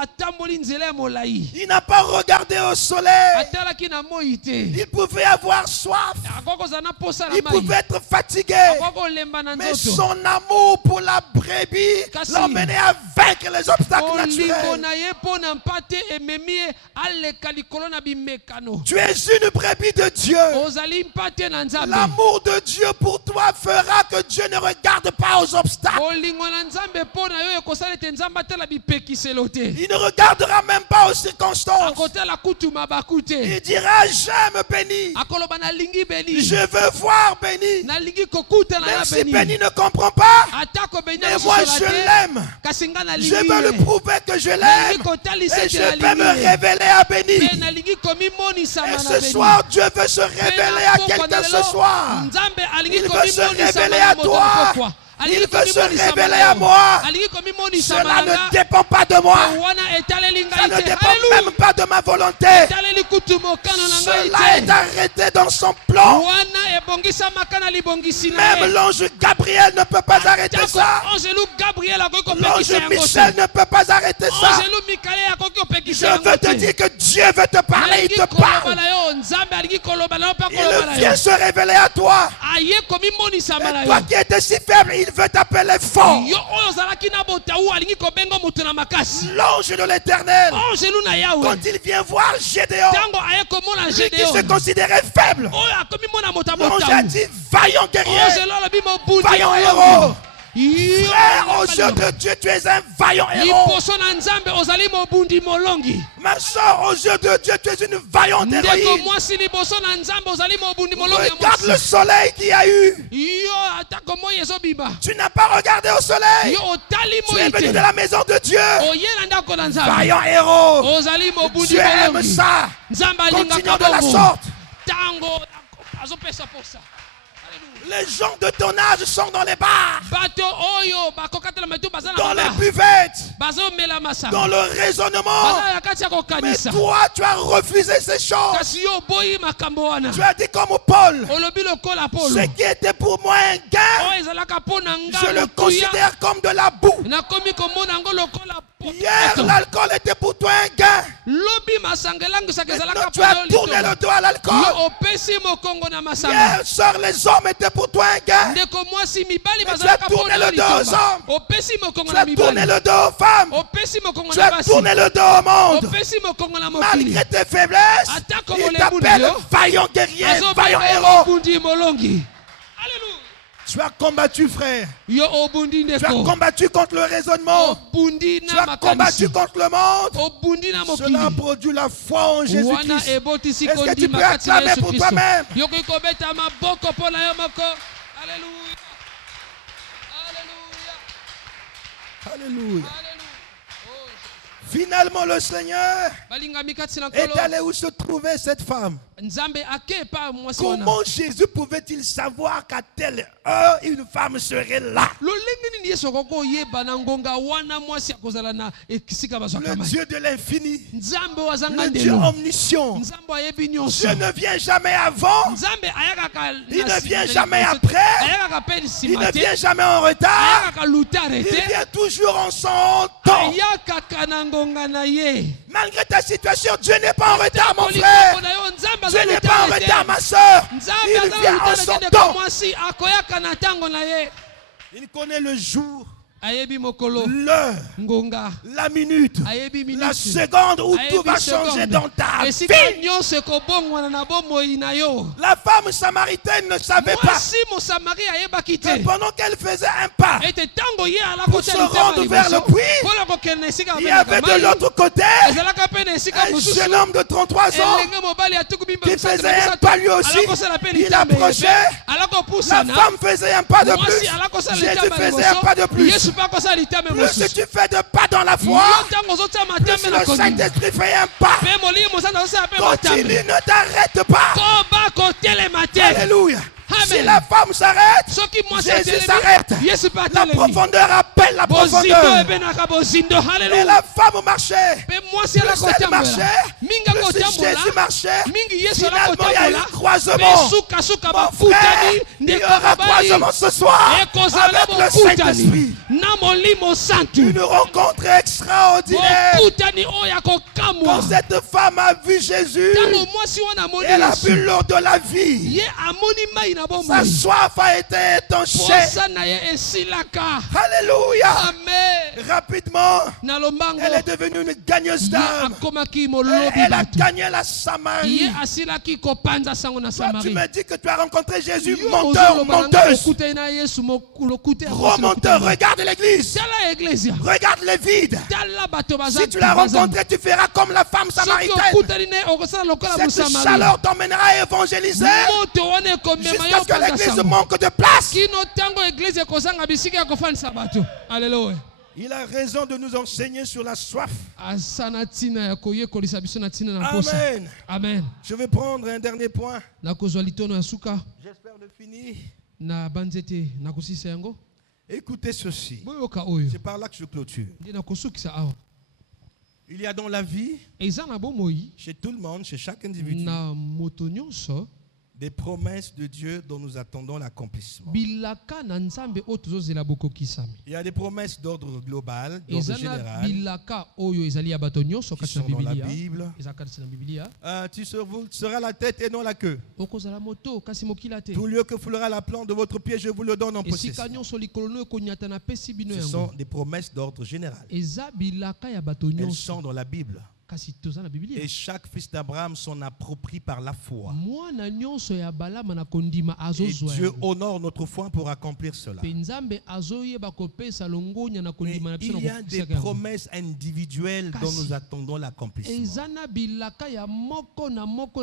atamboli nzela ya molai Il n'a pas regardé au soleil. atalaki na moi te Il pouvait avoir soif. akoki kozala na posa na Il mai pouvait être fatigué. akoki kolemba na Mais nzoto son amour pour la brebis Kasi. l'emmenait à vaincre les obstacles olingo naturels. na ye mpo na mpate ememi ye aleka likolo na bimekano Tu es une brebis de Dieu. ozali mpate na nzambe L'amour de Dieu pour toi fera que Dieu ne regarde pas aux obstacles. olingo na nzambe mpo na yo ekosala ete nzambe atala bipekiselo te Il ne regardera même pas aux circonstances. akotala kutu mabaku te Il dira, j'aime béni. akoloba nalingi beni Je veux voir béni. nalingi kokutana Même na si beni béni ne comprend pas, atako beni mais moi je akososola te l'aime. kasi nga Je nalingi veux ye lui prouver que je nalingi l'aime. kotalisa Et ete je vais me nalingi ye révéler à béni. mpe nalingi komimonisama Et na ce beni soir, Dieu veut se révéler à quelqu'un ce soir. nzambe alingi Il veut se komimonisama révéler na à moto toi. pokwa Il veut se révéler à moi. alingi komimonisama Cela na ne nga dépend pas de moi. wana etaleli Ça ngai ne te dépend Alléluia. même pas de ma volonté. etaleli kutu mokano na ngai Cela est te arrêté dans son plan. wana ebongisamaka na libongisi na Même ye l'ange Gabriel ne peut pas arrêter Atako ça. angelu gabriel akoki kopekisa L'ange yango Michel te ne peut pas arrêter ça. angelu mikael akoki Je kopekisa yango veux te te dire que Dieu veut te parler, il alingi te koloba parle. na yo nzambe alingi koloba na yo mpe akoloba na Il vient yo se révéler à toi. aye komimonisama na Et yo toi qui étais si faible, il veut t'appeler fort. yo oyo ozalaki na botawu alingi kobenga moto na makasi L'ange de l'éternel, angelu na yawe quand il vient voir Gédéon, ntango aye komona lui qui se gédeon considérait faible, oyo akomi mona moto ya l'ange a botawu dit, vaillant guerrier, angelu alobi mobundi vaillant héros. Frère, aux yeux de Dieu, tu es un vaillant héros. liboso na nzambe ozali mobundi molongi Ma soeur, aux yeux de Dieu, tu es une vaillante ndeko héroïne. mwasi liboso na nzambe ozali mobundi molongi ya Regarde le mwasi soleil qu'il y a eu. yo atako moi ezobima Tu n'as pas regardé au soleil. yo otali Tu es moi venu de te la maison de Dieu. oye na ndako na nzambe Vaillant héros. ozali mobundi Dieu aime molongi ça. nzambe Continuons alingaka de la bongo sorte. ntango azopesa posa Les gens de ton âge sont dans les bars, bato oyo bakokatela metu baza dans na les baba buvettes, bazomela dans masanga le raisonnement. baza na kati ya Mais kokanisa toi, tu as refusé ces choses. kasi yo oboyi makambo wana Tu as dit comme Paul, olobi lokola polo ce qui était pour moi un gain, oyo ezalaka mpo na je nga le motuya considère comme de la boue. nakomi komona yango lokola Hier, poto. l'alcool était pour toi un gain. lobi masanga elangisaka Maintenant, ezalaka tu mpo na as yo tourné litoma le dos à l'alcool. yo opesi mokongo na masanga Hier, soeur, les hommes étaient pour toi un gain. ndeko mwasi mibali Mais bazalaka tu as mpo na tourné yo le dos aux litoma hommes. opesi mokongo Tu na as tourné mibali le dos aux femmes. opesi mokongo Tu na as basi tourné le dos au monde. opesi mokongo na mokili Malgré tes faiblesses, Atako il molembu t'appelle na yo. vaillant guerrier, vaillant azobenga héros. mobundi molongi Alléluia. Tu as combattu, frère. yo obundi Tu as ndeko combattu contre le raisonnement. obundi Tu na as combattu makanisi contre le monde. obundi na Cela mokili produit la foi en wana Jésus-Christ. ebotisi Est-ce que tu kondima peux kati na acclamer yesu pour kristo toi-même? yokoki kobeta maboko mpo na yo moko aleluya aleluya Alléluia. aleluya Finalement, le Seigneur balingami kati na est nkolo allé où se trouvait cette femme. nzambe ake epa mwasi wana Comment Jésus pouvait-il savoir qu'à telle heure, une femme serait là? lolenge nini yesu akoki koyeba na ngonga wana mwasi akozala na esika bazwaka Le mai Dieu de l'infini, nzambe oyo azanga le Dieu ndelo omniscient. nzambe ayebi nyonso Dieu ne vient jamais avant, nzambe ayakaka il ne vient jamais après, ayakaka mpe il nsima ne te vient jamais en retard, ayakaka lutare il te vient toujours en son temps. ayakaka na ngonga na ye Malgré ta situation, Dieu n'est pas en retard, mon Koliko frère. na yo nzambe Dieu aza n'est pas en lutare retard, te ma soeur. nzambe Il aza vient en lutare son te ndeko temps. mwasi akoyaka na ntango na ye Il connaît le jour, ayebi mokolo l'heure, ngonga la minute, ayebi la minute seconde où tout ayebi va changer dans ta esika vie. nyonso ekobongwana na bomoi na yo La femme samaritaine ne savait pas mwasi mosamari ayebaki que te pendant qu'elle faisait un pas, ete ntango ye Pour se rendre vers le puits, mpona kokende na esika il y avait de l'autre côté ezalaka mpe na esika un mosusu jeune homme de 33 ans elenge mobali ya tuku qui faisait un pas lui aussi. alakosala mpe Il litambe approchait, ala la kopusana femme faisait un pas de mwasi plus, alakosala Jésus litambe faisait un pas de plus. yesu mpe akosala litambe Plus mosusu tu fais de pas dans la foi, yo ntango ozotia plus matembe na le kondima Saint-Esprit fait un pas. mpe molimo mosana azosala mpe Continue, matambe ne t'arrête pas. koba kotelema te Alléluia. Amen. Si la femme s'arrête, soki mwasi Jésus atelemi s'arrête. yesu mpe La atelemi profondeur appelle la bozindo profondeur. ebenaka bozindo Et halleluya la femme marchait. mpe mwasi ala Plus elle kotambola marchait, mingi plus akotambola Jésus marchait. mingi yesu ala Finalement, il y a eu kotambola croisement. mpe sukasuka Mon frère, bafutani il y ndeko aura mobali croisement ce soir ekozala avec le bokutani Saint-Esprit. na molimo santu Une rencontre extraordinaire. bokutani oyo akokamwa Quand cette femme a vu Jésus, ntango mwasi wana amoni elle a yesu bu l'eau de la vie. ye amoni mai na Sa bomoi soif a été étanchée. posa na ye esilaka Alléluia. amen Rapidement, na lombango elle est devenue une gagneuse ye d'âme. akomaki Et molobi elle a bato gagné la ye Samarie. asilaki kopanza sango na Toi, tu samari me dis que tu as rencontré Jésus, Yo menteur, ozoloba na ngai menteuse. okutani na yesu lokute ya Gros mwasi menteur, lokute na- regarde l'église. tala eglesia Regarde les vides. tala bato baza Si tu l'as baza- rencontré, tu feras comme la femme soki samaritaine. okutani ne okosala lokola Cette mosamari chaleur t'emmènera à évangéliser moto wana ekomema jusqu'à yo ce que panza l'église sango manque de place. kino ntango eglize ekozanga bisika ya kofandisa bato aleluya Il a raison de nous enseigner sur la soif. asa na ntina ya koyekolisa biso na ntina na posa Amen. amen Je vais prendre un dernier point. nakozwa litono ya suka J'espère le finir. na banzete nakosisa yango Écoutez ceci. boyoka oyo C'est par là que je clôture. nde nakosukisa awa Il y a dans la vie, eza na bomoi chez tout le monde, chez chaque individu, na moto nyonso des promesses de Dieu dont nous attendons l'accomplissement. bilaka na nzambe oyo tozozela bokokisami Il y a des promesses d'ordre global, d'ordre eza na général, bilaka oyo ezali ya bato nyonso qui kati na sont dans la bibilia Bible. eza kati na bibilia Tu seras la tête et non la queue. okozala moto kasi mokila te Tout lieu que foulera la plante de votre pied, je vous le donne en esika possession. nyonso likolo no ekonyata napesi bino Ce yango sont des promesses d'ordre général. eza bilaka ya bato Elles nyonso sont dans la Bible. kasi toza na bibilia Et chaque fils d'Abraham s'en approprie par la foi. mwana nyonso ya balama na kondima Et azozwa Dieu yango honore notre foi pour accomplir cela. mpe nzambe azoyeba kopesa longonya na Mais kondima na biso il y a na des kokisaka yango promesses individuelles dont Kasi. nous attendons l'accomplissement. eza na bilaka ya moko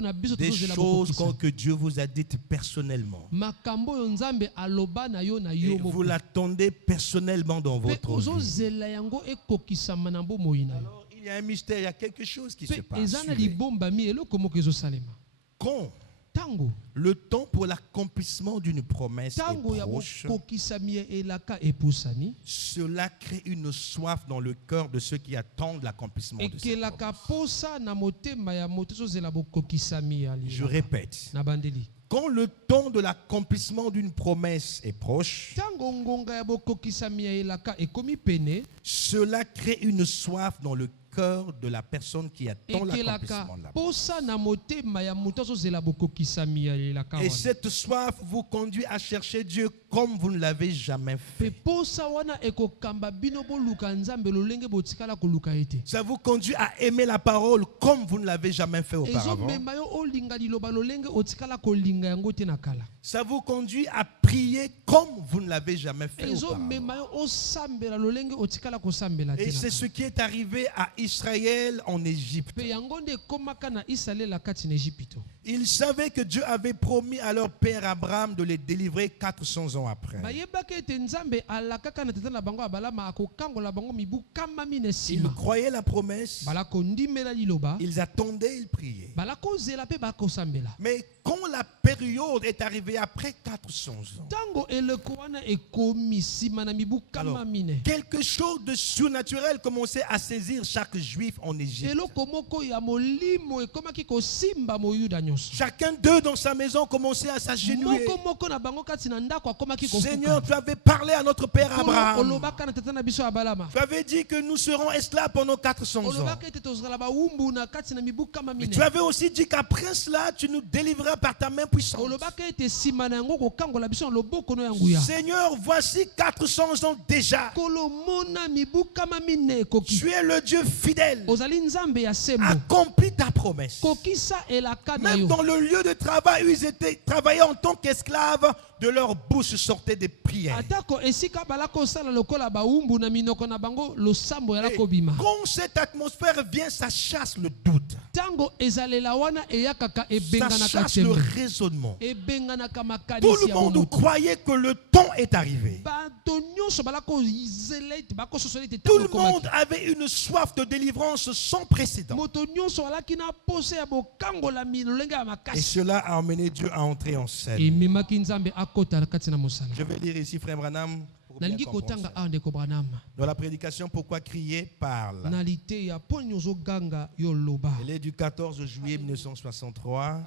na biso Des tozozela choses bokokisa que Dieu vous a dites personnellement. makambo oyo nzambe aloba na yo na Et yo vous moko l'attendez personnellement dans mpe votre vie. ozozela yango ekokisama na bomoi na yo Alors, il y a un mystère, il y a quelque chose qui se mpe passe. eza na Suivez. libombami eloko moko ezosalema Quand ntango le temps pour l'accomplissement d'une promesse ntango est ya proche, bokokisami ya elaka epusani cela crée une soif dans le cœur de ceux qui attendent l'accomplissement de cette ekelaka promesse. posa na motema ya moto ezozela bokokisami ya Je lilaka répète, na bandeli quand le temps de l'accomplissement d'une promesse est proche, ntango ngonga ya bokokisami ya elaka ekomi pene cela crée une soif dans le cœur de la personne qui attend l'accomplissement de la promesse. posa na motema ya moto azozela bokokisami ya elaka Et wana. cette soif vous conduit à chercher Dieu comme vous ne l'avez jamais Pe fait. posa wana ekokamba bino boluka nzambe lolenge botikala koluka ete. Ça vous conduit à aimer la parole comme vous ne l'avez jamais fait auparavant. Ezomema yo olinga liloba lolenge otikala kolinga yango te na kala. Ça vous conduit à prier comme vous ne l'avez jamais fait auparavant. Ezomema yo osambela lolenge otikala kosambela te Et na c'est kala. ce qui est arrivé à Israël en Égypte. Pe yango nde ekomaka na Israele kati na Ejipito. Ils savaient que Dieu avait promis à leur père Abraham de les délivrer 400 ans après. Bayebaka ete nzambe alakaka na tata na bango abalama akokangola bango mibu kama mine Ils sima. croyaient la promesse, Balakondimela liloba. ils attendaient, ils priaient. Balakozela pe bakosambela. Mais quand la période est arrivée après 400 ans, Tango eleko wana ekomi sima na mibu kama alors, mine. quelque chose de surnaturel commençait à saisir chaque juif en Égypte. Eloko moko ya molimo ekomaki kosimba moyuda nyonso. Chacun d'eux dans sa maison commençait à s'agenouiller. Moko moko na bango kati na ndako akomaki Seigneur, kofuka. tu avais parlé à notre père Abraham. Olobaka na tata na biso abalama. Tu avais dit que nous serons esclaves pendant 400 ans. Olobaka ete tozala bawumbu na kati na mibu kama Mais mine. tu avais aussi dit qu'après cela, tu nous délivreras par ta main puissante. Olobaka ete sima na yango kokangola biso na loboko no yango ya. Seigneur, voici 400 ans déjà. Kolomona mibu kama mine ekoki. Tu es le Dieu fidèle. Ozali nzambe ya sembo. Accomplis ta promesse. Kokisa elaka na Même yo. dans le lieu de travail où ils étaient travaillés en tant qu'esclaves, de leur bouche sortaient des prières. Atako esika balako sala lokola baumbu na minoko na bango losambo ya Et kobima. quand cette atmosphère vient, ça chasse le doute. Tango ezalela wana eyakaka Ça ebengana chasse le katembe. raisonnement. Ebengana Tout kamakanisi le ya monde bomoto. croyait que le temps est arrivé. Bato nyonso balako izelete bako sosolete Tout tango le komaki. monde avait une soif de délivrance sans précédent. Moto nyonso alaki na pose ya bokangola milolenge ya Et makasi. cela a amené Dieu à entrer en scène. Ememaki nzambe akota kati na mosala. Je vais lire ici, frère Branham, pour bien Nalingi comprendre kotanga ça. ande ko Branham. Dans la prédication, pourquoi crier parle. Nalité ya ponyozo ganga yo loba. Elle est du 14 juillet 1963.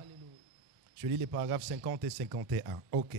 Je lis les paragraphes 50 et 51. Ok.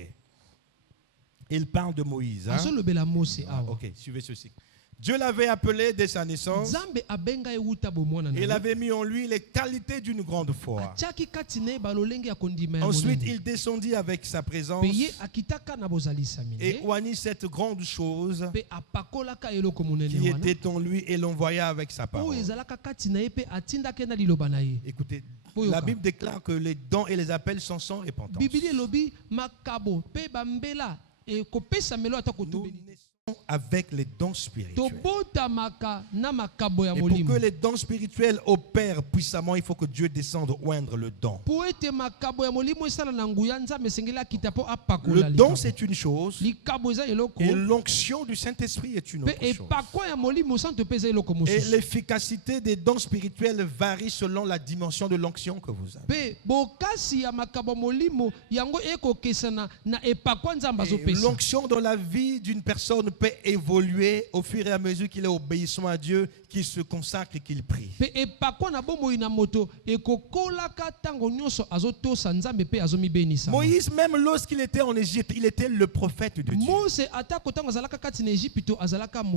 Il parle de Moïse. Hein? Azolobela Mose awa. Ok, suivez ceci. Dieu l'avait appelé dès sa naissance. Nzambe abenga euta bomwana na Il ye. avait mis en lui les qualités d'une grande foi. Atiaki kati na ye balolenge ya kondima ya Ensuite, monene. il descendit avec sa présence Pe ye akitaka na bozalisami et ne. oignit cette grande chose Pe apakolaka eloko monene qui wana. était en lui et l'envoya avec sa Oyo parole. ezalaka kati na ye pe atindaki na liloba na ye. Écoutez, Boyoka. la Bible déclare que les dons et les appels sont sans repentance. Bibili elobi makabo pe bambela ekopesa melo ata Nous kotobeli. naissons avec les dons spirituels. Tobotamaka na makabo ya Et pour molimo. que les dons spirituels opèrent puissamment, il faut que Dieu descende oindre le don. Po ete makabo ya molimo esala na nguya nzambe esengeli akita po apakola Le don, likabo. c'est une chose, Likabo eza eloko. et l'onction du Saint-Esprit est une Pe autre chose. epakwa ya molimo santo pe eza eloko Et mosusu. l'efficacité des dons spirituels varie selon la dimension de l'onction que vous avez. Pe bokasi ya makabo ya molimo yango ekokesana na epakwa nzambe Et azopesa. l'onction dans la vie d'une personne peut évoluer au fur et à mesure qu'il est obéissant à Dieu, qu'il se consacre et qu'il prie. Pe epakwa na bomoi na moto ekokolaka tango nyonso azotosa nzambe pe azomibenisa. Moïse, même lorsqu'il était en Égypte, il était le prophète de Dieu. Mose atako tango azalaka kati na Ejipito azalaka Le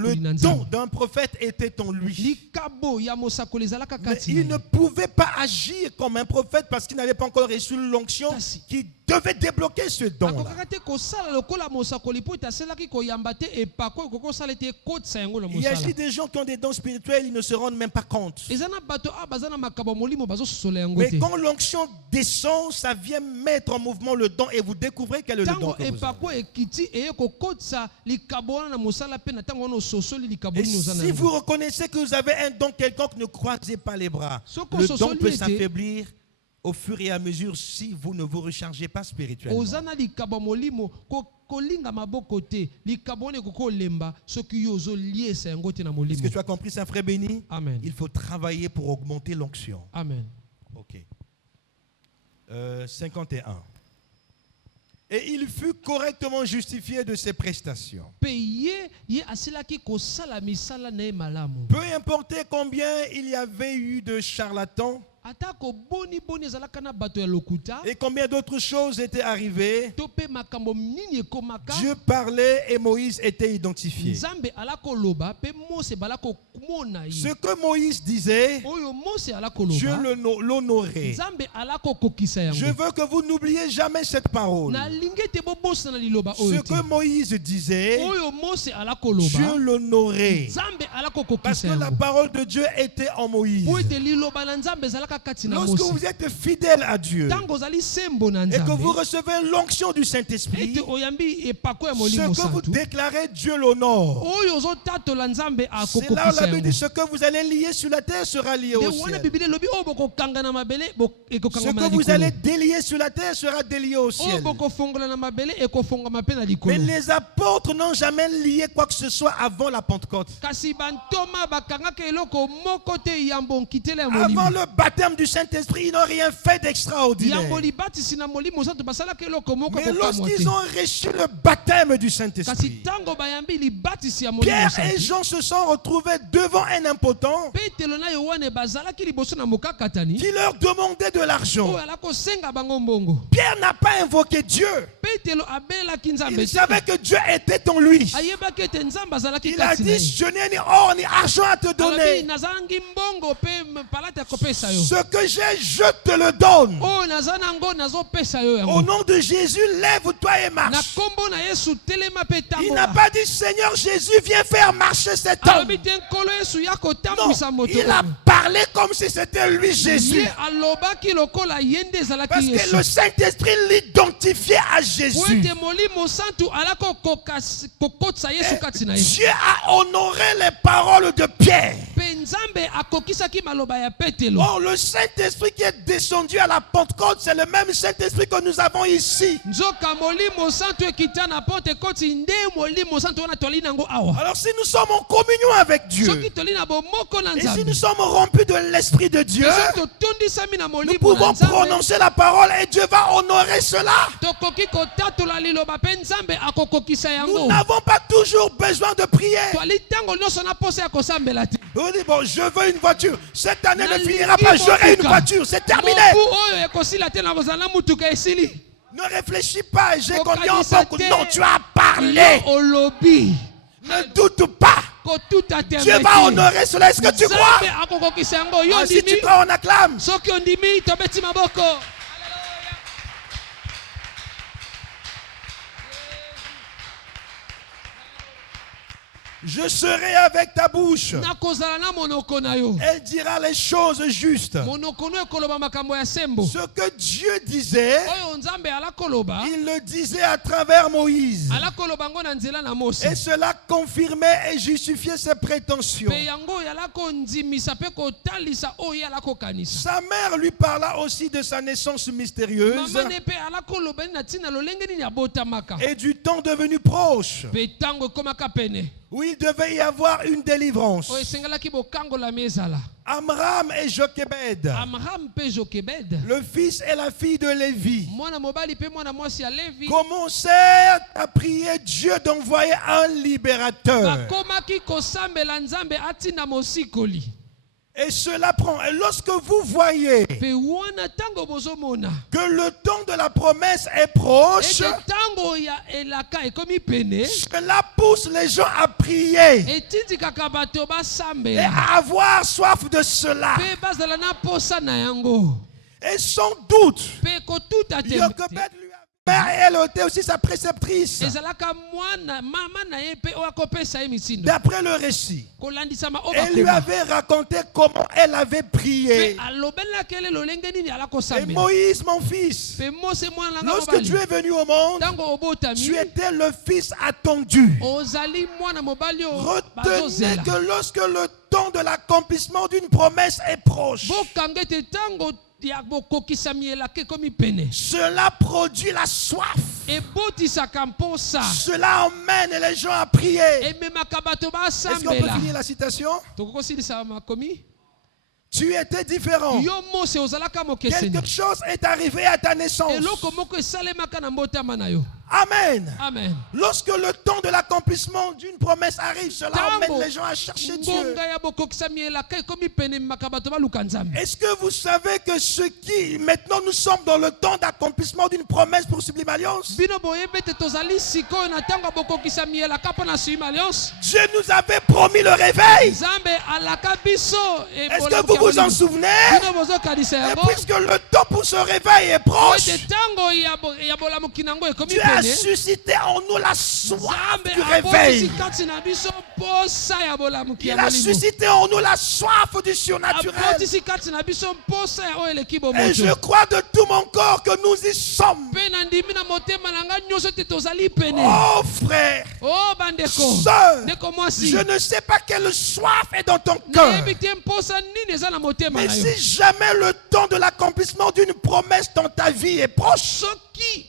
mokoli na don nzambe. d'un prophète était en lui. Likabo ya mosakoli ezalaka Mais kati il na ne ye. pouvait pas agir comme un prophète parce qu'il n'avait pas encore reçu l'onction Kasi. qui devait débloquer ce don-là. akokaka te kosala lokola mosakoli po ete aselaki koyamba te epakwa ekokosala ete ekotisa yango na Il y a mosala. ici des gens qui ont des dons spirituels, ils ne se rendent même pas compte. eza na bato a baza na makabo ya molimo bazososola yango Mais te. quand l'onction descend, ça vient mettre en mouvement le don et vous découvrez quel est le don Tango que vous avez. epakwa ekiti eye kokotisa likabo wana na mosala pe na tango wana ososoli likabo Et nini oza na si yango. vous reconnaissez que vous avez un don quelconque, ne croisez pas les bras. Soko Le sosoli don peut ete- s'affaiblir au fur et à mesure si vous ne vous rechargez pas spirituellement. oza na likabo ya molimo kolinga maboko te likabo wana ekokolemba soki yo ozoliesa yango te na Est-ce molimo. que tu as compris ça, frère béni? Amen. Il faut travailler pour augmenter l'onction. Amen. Ok. 51. Et il fut correctement justifié de ses prestations. Pe ye asilaki kosala misala na ye malamu. Peu importe combien il y avait eu de charlatans, atako boni boni ezalaka na bato ya lokuta Et combien d'autres choses étaient arrivées? to pe makambo nini ekomaka Dieu parlait et Moïse était identifié. nzambe alako loba pe Mose balako mona Ce ye que Moïse disait, oyo Mose alako Dieu loba l'honorait. nzambe alako kokisa Je yango veux que vous n'oubliez jamais cette parole. na lingi te bobosa na liloba Ce oyo te que Moïse disait, oyo Mose alako loba Dieu l'honorait. nzambe alako Parce kokisa que la yango parole de Dieu était en Moïse. po ete liloba na nzambe ezalaka kati na Lorsque Mose vous êtes fidèle à Dieu ntango ozali sembo na et que vous nzambe recevez l'onction du Saint-Esprit, ete oyambi epako ya molimo ce que vous santu déclarez, Dieu l'honore. oyo ozotatola nzambe C'est là où akokokisa la Bible dit yango ce que vous allez lier sur la terre sera lié de au wana ciel. bibili elobi oyo bokokanga na mabele Ce ekokangama na que vous allez likolo délier sur la terre sera délié au oyo ciel. bokofongola na mabele ekofongama mpe na Mais likolo les apôtres n'ont jamais lié quoi que ce soit avant la Pentecôte. kasi bantoma bakangaka eloko moko te yambo nkitele ya Avant molimo le baptême du Saint-Esprit, ils n'ont rien fait d'extraordinaire. yambo libatisi na molimo santu basalaka eloko moko Mais kokamwa lorsqu'ils te ont reçu le baptême du kasi Saint-Esprit, ntango bayambi libatisi ya molimo Pierre et santu Jean se sont retrouvés devant un impotent petelo na yohane bazalaki liboso na mokakatani qui leur demandait de l'argent. oyo ala kosenga bango mbongo Pierre n'a pas invoqué Dieu. petelo abelaki nzambe Il te savait que Dieu était en lui. ayebaki ete nzambe azalaki Il a kati na dit, ye je n'ai ni or ni argent à te alobi donner. nazangi mbongo mpe palata ya kopesa yo Ce que j'ai, je te le donne. oyo naza nango nazopesa yo Au yango nom de Jésus, lève-toi et na marche. kombo na yesu telema mpe Il n'a tambola pas dit, Seigneur Jésus, viens faire marcher cet homme. alobi te nkolo yesu ya Non, kotambwisa moto il a oyo parlé comme si c'était lui Jésus. ye alobaki lokola ye nde Parce ezalaki que yesu le Saint-Esprit l'identifiait à po Jésus. ete molimo santu alaki kokotisa yesu kati na ye Dieu a honoré les paroles de Pierre. mpe nzambe akokisaki maloba ya petelo Oh, le Saint-Esprit qui est descendu à la Pentecôte, c'est le même Saint-Esprit que nous avons ici. nzoka molimo santu ekita na pentekoti nde molimo santu wana toli nango awa Alors si nous sommes en communion avec Dieu, soki toli na bomoko na et si nzambe nous sommes rompus de l'Esprit de Dieu, soki totondisami na nous molimo na pouvons nzambe prononcer la parole et Dieu va honorer cela. tokoki kotatola liloba mpe nzambe akokokisa Nous yango n'avons pas toujours besoin de prier. twali ntango nyonso na posa ya kosambela te Vous dites, bon, je veux une voiture. Cette année ne Nalingi finira pas, j'aurai une motuka. voiture. C'est terminé. mobu oyo ekosila te na kozala na mutuka esili Ne réfléchis pas, j'ai combien en Kokanisa banque. te. Non, tu as parlé. yo olobi Ne doute pas. kotuta te Dieu va honorer cela. Est-ce que tu crois? nzambe akokokisa yango yo Ah, si tu ndimi crois, on acclame. soki ondimi tobeti maboko Je serai avec ta bouche. nakozala na monoko na yo Elle dira les choses justes. monoko no ekoloba makambo ya sembo Ce que Dieu disait, oyo nzambe alakoloba il le disait à travers Moïse. alakoloba ngo na nzela na mose Et cela confirmait et justifiait ses prétentions. mpe yango oyo alakondimisa mpe kotalisa oyo alakokanisa Sa mère lui parla aussi de sa naissance mystérieuse mama ne mpe alakoloba nini na ntina lolenge nini abotamaka et du temps devenu proche mpe ntango ekomaka pene où il devait y avoir une délivrance. oyo esengelaki bokangolami ezala Amram et Jochebed, amram mpe jokebed le fils et la fille de Lévi, mwana mobali mpe mwana mwasi ya levi commencèrent à prier Dieu d'envoyer un libérateur. bakomaki kosambela nzambe atinda mosikoli Et cela prend. Et lorsque vous voyez mpe wana ntango bozomona que le temps de la promesse est proche, ete ntango ya elaka ekomi pene cela pousse les gens à prier etindikaka bato et basambela à avoir soif de cela. mpe bazala na posa na yango Et sans doute, mpe kotuta te Jochebed lui a mère et elle était aussi sa préceptrice. ezalaka mwana mama na ye mpe oyo akopesa ye mitindo D'après le récit, kolandisama oyo elle lui bakoma avait raconté comment elle avait prié. mpe alobelaki ele lolenge nini Et alakosambela Moïse, mon fils, mpe mose mwana nanga lorsque tu mobali es venu au monde, ntango obotami tu étais le fils attendu. ozali mwana mobali oyo Retenez bazozela que lorsque le temps de l'accomplissement d'une promesse est proche, bokanga ete ntango ya bokokisami elaka ekomi pene cela produit la soif. ebotisaka mposa Cela emmène les gens à prier. ememaka bato Est-ce qu'on peut basambela finir la citation? tokokosilisa makomi Tu étais différent. yo mose ozalaka mokeseni Quelque chose est arrivé à ta naissance. eloko moko esalemaka na mbotama na yo Amen. Amen. Lorsque le temps de l'accomplissement d'une promesse arrive, cela emmène Tango les gens à chercher Dieu. ngonga ya bokokisa mielaka ekomi pene makabato baluka nzambe. Est-ce que vous savez que maintenant nous sommes dans le temps d'accomplissement d'une promesse pour Sublime Alliance? Bino boyebe te tozali sikoyo na tango bokokisa mielaka pona Sublime Alliance. Dieu nous avait promis le réveil. Nzambe alaka biso. Est-ce que vous vous en souvenez? Bino bozo kadisa Et yango. puisque le temps pour ce réveil est proche, Ete tango ya bolamuki nango ekomi Dieu a pene. suscité en nous la soif Nzambe du abotisi réveil. kati na biso posa ya bolamuki Il ya a molimo. suscité en nous la soif du surnaturel. Abotisi kati na biso posa ya oyo eleki Et bomoto. je crois de tout mon corps que nous y sommes. Mpe na ndimi na motema na nga nyonso te tozali pene. Oh frère, Oh bandeko. sœur, Ndeko mwasi. je ne sais pas quelle soif est dans ton cœur. nayebi te mposa nini eza na motema Mais na yo. si jamais le temps de l'accomplissement d'une promesse dans ta vie est proche, Soki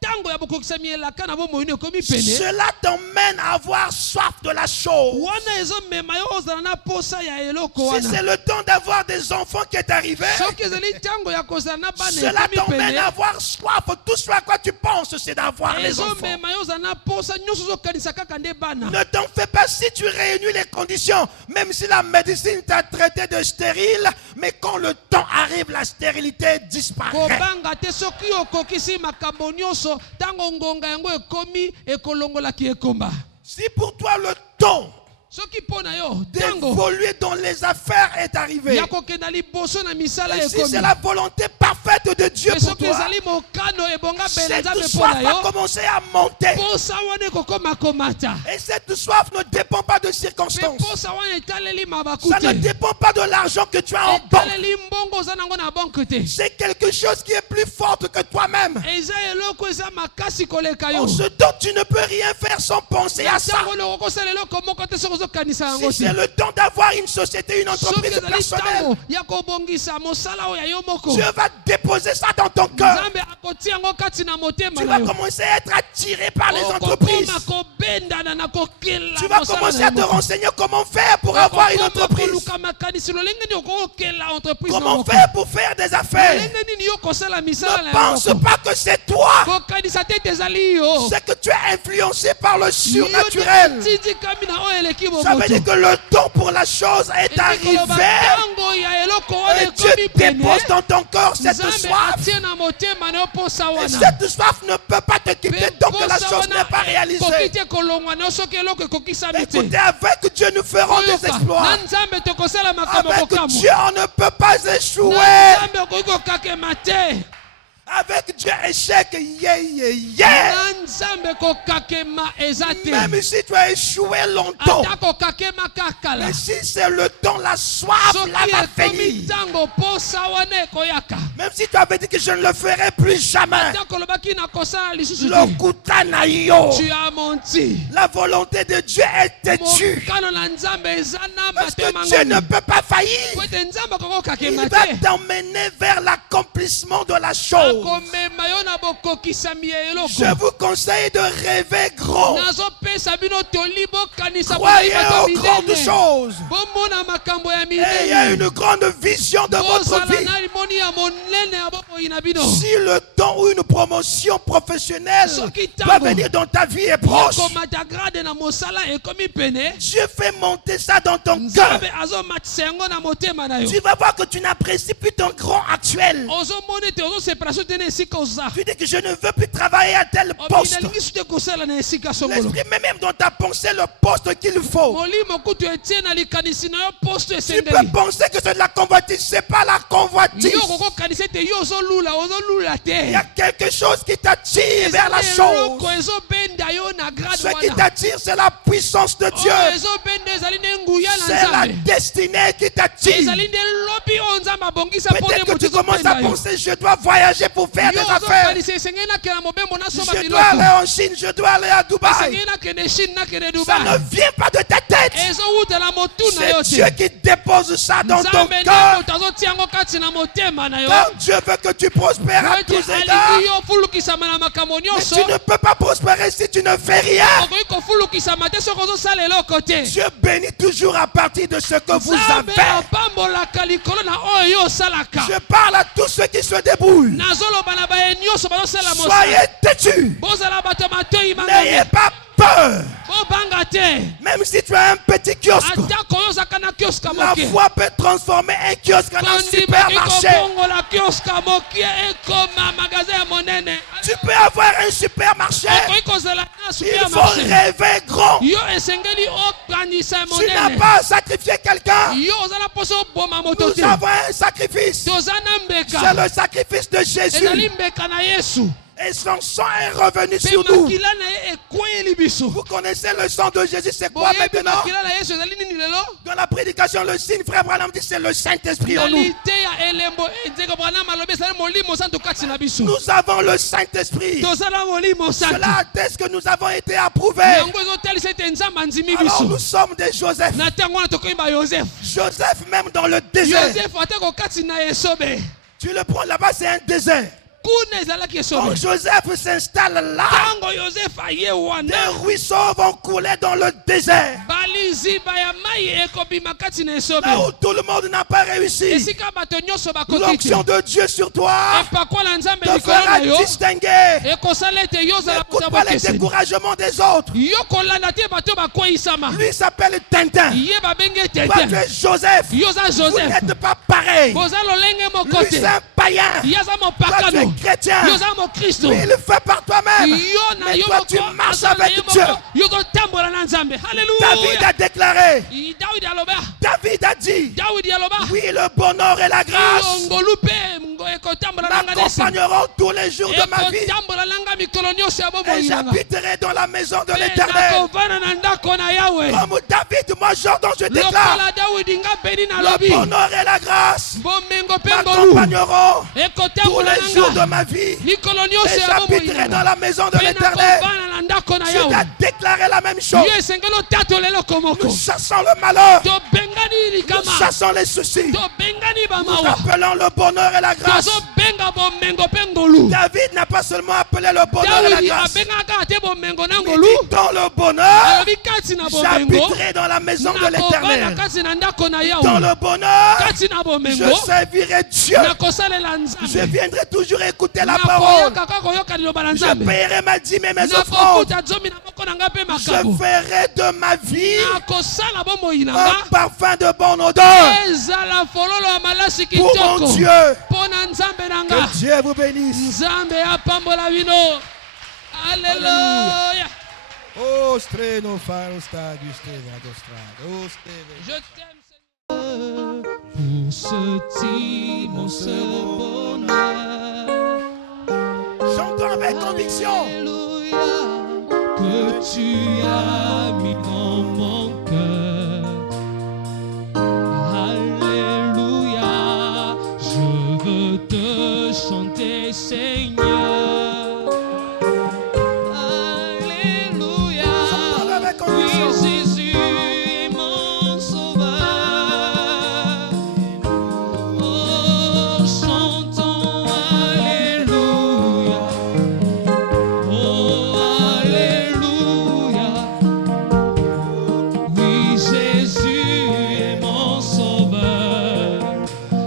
tango ya bokokisa mielaka na bomoi ekomi pene. cela t'emmène à avoir soif de la chose. Wana ezomema yo ozala na posa ya eloko Si wana. c'est le temps d'avoir des enfants qui est arrivé, Soki ezali tango ya kozala na bana cela ekomi t'emmène pene. à avoir soif. Tout ce à quoi tu penses, c'est d'avoir les enfants. ezomema yo ozala na posa nyonso ozokanisa kaka nde bana. Ne t'en fais pas si tu réunis les conditions, même si la médecine t'a traité de stérile, mais quand le temps arrive, la stérilité disparaît. kobanga te soki okokisi makambo nyonso tango ngonga yango ekomi ekolongolaki ekomba. Si pour toi le temps soki mpo na yo tango d'évoluer dans les affaires est arrivé, ya kokenda liboso na misala et si ekomi. c'est la volonté parfaite de Dieu Mais pour soki toi, ezali mokano ebonga bele cette nzambe mpo soif na va yo commencer à monter. posa wana ekokoma komata. Et cette soif ne dépend pas de Mpe circonstances. posa wana etaleli mabaku Ça ne te. dépend pas de l'argent que tu as en banque. etaleli mbongo oza nango na banke te. C'est quelque chose qui est plus fort que toi-même. eza eloko eza makasi koleka yo. En ce temps, tu ne peux rien faire sans penser à ça. ntango loko kosala eloko moko te soki ozokanisa yango Si c'est le temps d'avoir une société, une soki entreprise ezali personnelle, ntango ya kobongisa mosala oyo ya yo moko Dieu va déposer ça dans ton cœur. nzambe akotia yango kati na motema Tu na vas yo. commencer à être attiré par les entreprises. okokoma kobendana na kokela Tu vas mosala commencer na à yo te moko. renseigner comment faire pour avoir une Okokoma entreprise. koluka makanisi lolenge nini okokela entreprise na Comment moko. faire pour faire des affaires. lolenge nini yo kosala misala Ne na pense yo moko. pas que c'est toi. kokanisa te ete ezali yo. C'est que tu es influencé par le Yo surnaturel. nde otindikami na oyo eleki Ça veut dire bomoto. que le temps pour la chose est arrivé. ntango ya eloko wana Et Dieu ekomi pene. dépose dans ton corps cette nzambe soif. atie na motema na yo posa Et wana. cette soif ne peut pas te quitter Mpe tant que la posa chose n'est pas wana réalisée. ekoki te kolongwa na yo soki eloko ekokisami te. Écoutez, avec Dieu, nous ferons des Koyoka, exploits. na nzambe tokosala makambo Avec kokamwa. Dieu, on ne peut pas échouer. Na nzambe okoki kokakema te. Avec Dieu, échec, yeah. Na nzambe kokakema eza te. Même si tu as échoué longtemps, ata kokakema kakala. mais si c'est le temps, la soif, là soki va ekomi venir. ntango posa wana ekoyaka. Même si tu avais dit que je ne le ferai plus jamais, ata kolobaki na kosala lisusu te. lokuta na yo. Tu as menti. La volonté de Dieu est têtue. mokano na nzambe eza na Parce que matema Dieu ne ngoni. peut pas faillir. po ete nzambe Il akokokakema va te. t'emmener vers l'accomplissement de la chose. akomema yo na bokokisami ya eloko. Je vous conseille de rêver grand. nazopesa bino toli bokanisa Croyez boyebi aux bato grandes minene. choses. bomona makambo ya Ayez une minene. grande vision de votre bozala vie. na limoni ya monene ya bomoi na bino. Si le temps où une promotion professionnelle Soki va tango venir dans ta vie est proche, komata grade na mosala ekomi pene. Dieu fait monter ça dans ton cœur. nzambe azomatisa yango na motema na yo. Tu vas voir que tu n'apprécies plus ton grand actuel. ozomona ete ozosepela so te na esika oza. Tu dis que je ne veux plus travailler à tel poste. nalingi so te kosala na esika songolo. L'esprit met même dans ta pensée le poste qu'il faut. molimo kutu etie na likanisi na yo posto Tu peux esengeli. penser que c'est de la convoitise, c'est pas la convoitise. yo kokokanisa ete yo ozolula te. Il y a quelque chose qui t'attire vers la eloko chose. ezobenda yo na grade Ce qui wana. t'attire, c'est la puissance de Dieu. oyo ezobenda ezali nde nguya na C'est la nzambe. destinée qui t'attire. ezali nde lobi oyo nzambe abongisa mpo Peut-être nde que tu moto commences à ezobenda yo. penser, je dois voyager pour faire des yo affaires. ozokanisa esengeli nakenda mobembo nasomba Je dois aller biloko. en Chine, je dois aller à Dubaï. esengeli nakende chine nakende Ça dubai. ne vient pas de ta tête. ezowutela motu na yo C'est Dieu te. qui dépose ça dans ton nzambe nde cœur. moto azotia yango kati na motema na yo. Car Dieu veut que tu prospères à ete tous égards. alingi yo ofulukisama na makambo Mais nyonso. tu ne peux pas prospérer si tu ne fais rien. okoki kofuluka okokisama te soki ozosala eloko te. Dieu bénit toujours à partir de ce que vous Nzambe avez. apambolaka likolo na oyo yo osalaka. Je parle à tous ceux qui se débrouillent. Nazoloba na baye nyonso bazosala mosala. Soyez têtus. Bozala bato ya matoyi N'ayez mangani. pas peur. Bobanga te. Même si tu as un petit kiosque, Atako oyo ozalaka na kioska la moke. foi peut transformer un kiosque en un supermarché. Kondimaki kioska moke ekoma magasin ya monene. Tu peux avoir un supermarché. Okoki kozala na Il faut supermarché. rêver grand. Yo esengeli okanisa Tu n'as monene. pas à sacrifier quelqu'un. Yo ozala poso oboma moto Nous te. avons un sacrifice. Toza na C'est mbeka. le sacrifice de Jésus. Ezali mbeka na Yesu. Et son sang est revenu Pe sur nous. makila na ye ekweyeli biso. Vous connaissez le sang de Jésus, c'est quoi Boyebi maintenant? makila na Yesu ezali nini lelo? Dans la prédication, le signe, frère Branham dit c'est le Saint-Esprit en nous. Qualité ya elembo nzeko Branham alobi ezali molimo santo kati na biso. Nous avons le Saint-Esprit. Tozala molimo santo. Cela atteste que nous avons été approuvés. Yango ezotalisa ete nzambe andimi Alors nous biso. sommes des Joseph. Na ntango wana tokoyeba Joseph. Joseph même dans le désert. Joseph atako kati na esobe. Tu le prends là-bas, c'est un désert. Kuna ezalaki Quand esobe. Joseph s'installe là, Ntango Joseph aye wana. des ruisseaux vont couler dans le désert. Baliziba ya mai ekobima kati na esobe. Là où tout le monde n'a pas réussi. Esika bato nyonso bakoki L'onction te. de Dieu sur toi Epakola nzambe te likolo na fera yo. distinguer. Ekosala ete yo ozala N'écoute kuta pas les bokeseni. découragements des autres. Yo kolanda te bato bakweyisama. Lui s'appelle Tintin. Ye babenge Toi, tu tete. es Joseph. Yo oza Vous Joseph. n'êtes pas pareil. Boza lolenge moko Lui, te. c'est un païen. Ye aza Toi, tu mopakano. es chrétien. Yo oza mokristo. Lui, il le fait par toi-même. Yo na Mais yo toi, tu moko marches aza na avec ye Dieu. moko. Yo kotambola na Nzambe. David Hallelujah. a déclaré. David aloba. David a dit. David aloba. Oui, le bonheur et la grâce Ngolu pe ekotambola na nga nesi. m'accompagneront tous les jours de ma vie. Ekotambola na nga mikolo nyonso ya Et bomoi nanga. j'habiterai dans la maison de Pe l'Éternel. nakovanda na ndako na Yawe. Comme David, moi, Jordan, je déclare. Lokola David nga beni na Le lobi. bonheur et la grâce Bomengo pe ngolu. m'accompagneront tous Ekotambola les jours de na nga. ma vie. Mikolo Et nyonso ya bomoi j'habiterai dans nanga. la maison de Pe l'Éternel. nakovanda na ndako na Je dois Yawe. déclarer la même chose. Yo esengeli otatolelo eloko moko. Nous chassons le malheur. Tobengani Nous likama. chassons les soucis. Tobengani Nous bamawa. appelons le bonheur et la grâce. Tozobenga bomengo pe ngolu. David n'a pas seulement appelé le bonheur et la David grâce. abengaka ate bomengo na Il ngolu. dit dans le bonheur, Alobi kati na bomengo. j'habiterai dans la maison de Nakovanda l'Éternel. kati na ndako na Dans Yawe. le bonheur, Kati na je bomengo. servirai Dieu. Nakosalela Je Nzambe. viendrai toujours écouter la parole. Nakoyoka kaka koyoka liloba na Je Nzambe. paierai ma dîme et mes offrandes. Nakokuta zomi na moko na nga pe Je makabo. ferai de ma vie Nakosala bomoi na un nga. parfum de bonne odeur Ezala fololo ya malasi pour mon kitoko. Dieu. Mpo na Nzambe na nga. Que Dieu vous bénisse. Nzambe apambola bino. Alléluia. Oh, streno faro stadio streno adostrado. Oh, streno. Je t'aime, Seigneur, pour ce immense bonheur. Chantons avec conviction. Alléluia, que tu as mis dans mon cœur. Alléluia, je veux te chanter, Seigneur. Alléluia, Chantons avec oui, conviction. Jésus est mon sauveur. Oh, chantons Alléluia. Oh, Alléluia. Oui, Jésus est mon sauveur.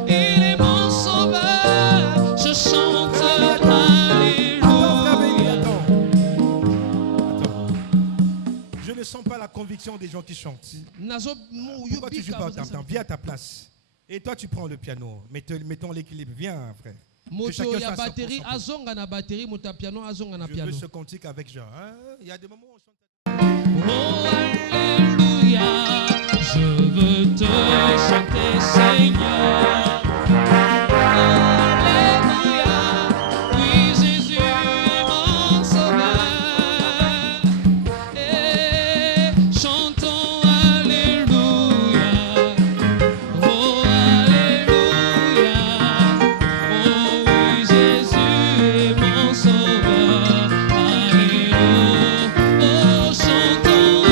Il est mon sauveur. Je chante Alléluia. Attends. Je ne sens pas la conviction des gens qui chantent. Pourquoi tu joues pas au tam-tam? Viens à ta place. Et toi, tu prends le piano. Mettons l'équilibre. Viens, frère. Que chacun Moto ya fasse son batterie pour son azonga na batterie, moto ya piano azonga na Je veux piano. ce cantique avec Jean. Hein? Il y a des moments où on chante. Oh Alléluia, je veux te chanter Seigneur. Alléluia, oui Jésus est mon sauveur. Et chantons Alléluia. Oh Alléluia, oh oui Jésus est mon sauveur. Alléluia, oh chantons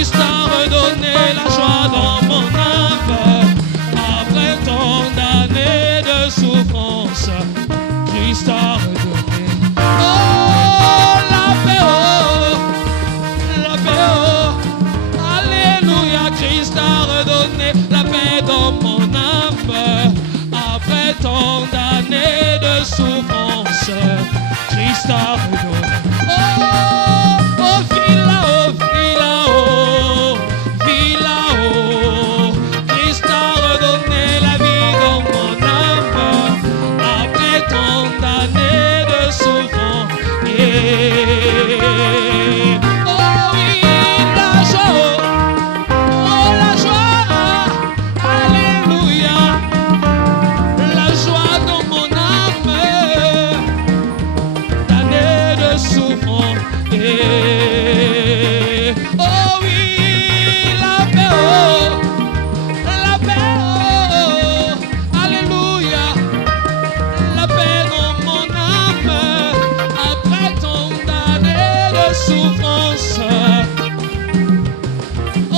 Christ a redonné la joie dans mon âme. Après tant d'années de souffrance, Christ a redonné. Oh, la paix, oh, la paix, oh. Alléluia, Christ a redonné la paix dans mon âme. Après tant d'années de souffrance, Christ a redonné. Oh, oh, Villa, oh, Villa, oh. Christ a redonné la vie dans mon âme. Après tant d'années de souffrance. Oh oui, la joie, oh la joie, alléluia. La joie dans mon âme, d'années de souffrance. Oh oui, la paix, oh, alléluia. La paix dans mon âme, après tant d'années de souffrance. Oh,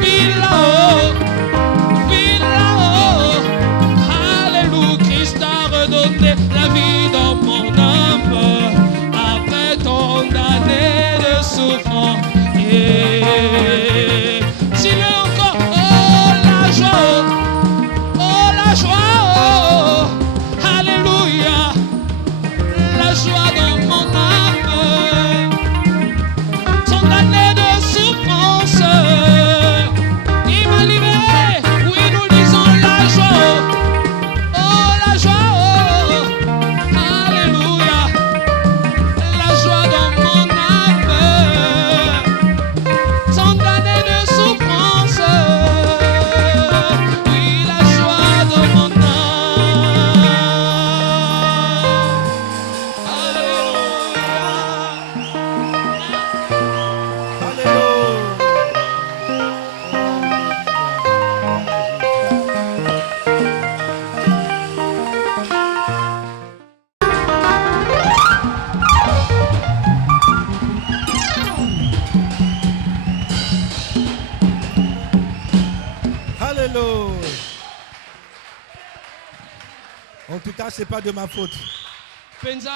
Villa, oh, alléluia, Christ a redonné la vie dans mon âme. Après tant d'années de souffrance. Dis-le encore, oh la joie, oh, alléluia. La joie dans mon âme. Tant d'années de souffrance, il m'a libéré. Oui, nous disons la joie, oh, alléluia. La joie dans mon âme. Tant d'années de souffrance, oui, la joie dans mon âme. Alléluia. En tout cas, c'est pas de ma faute. Penza,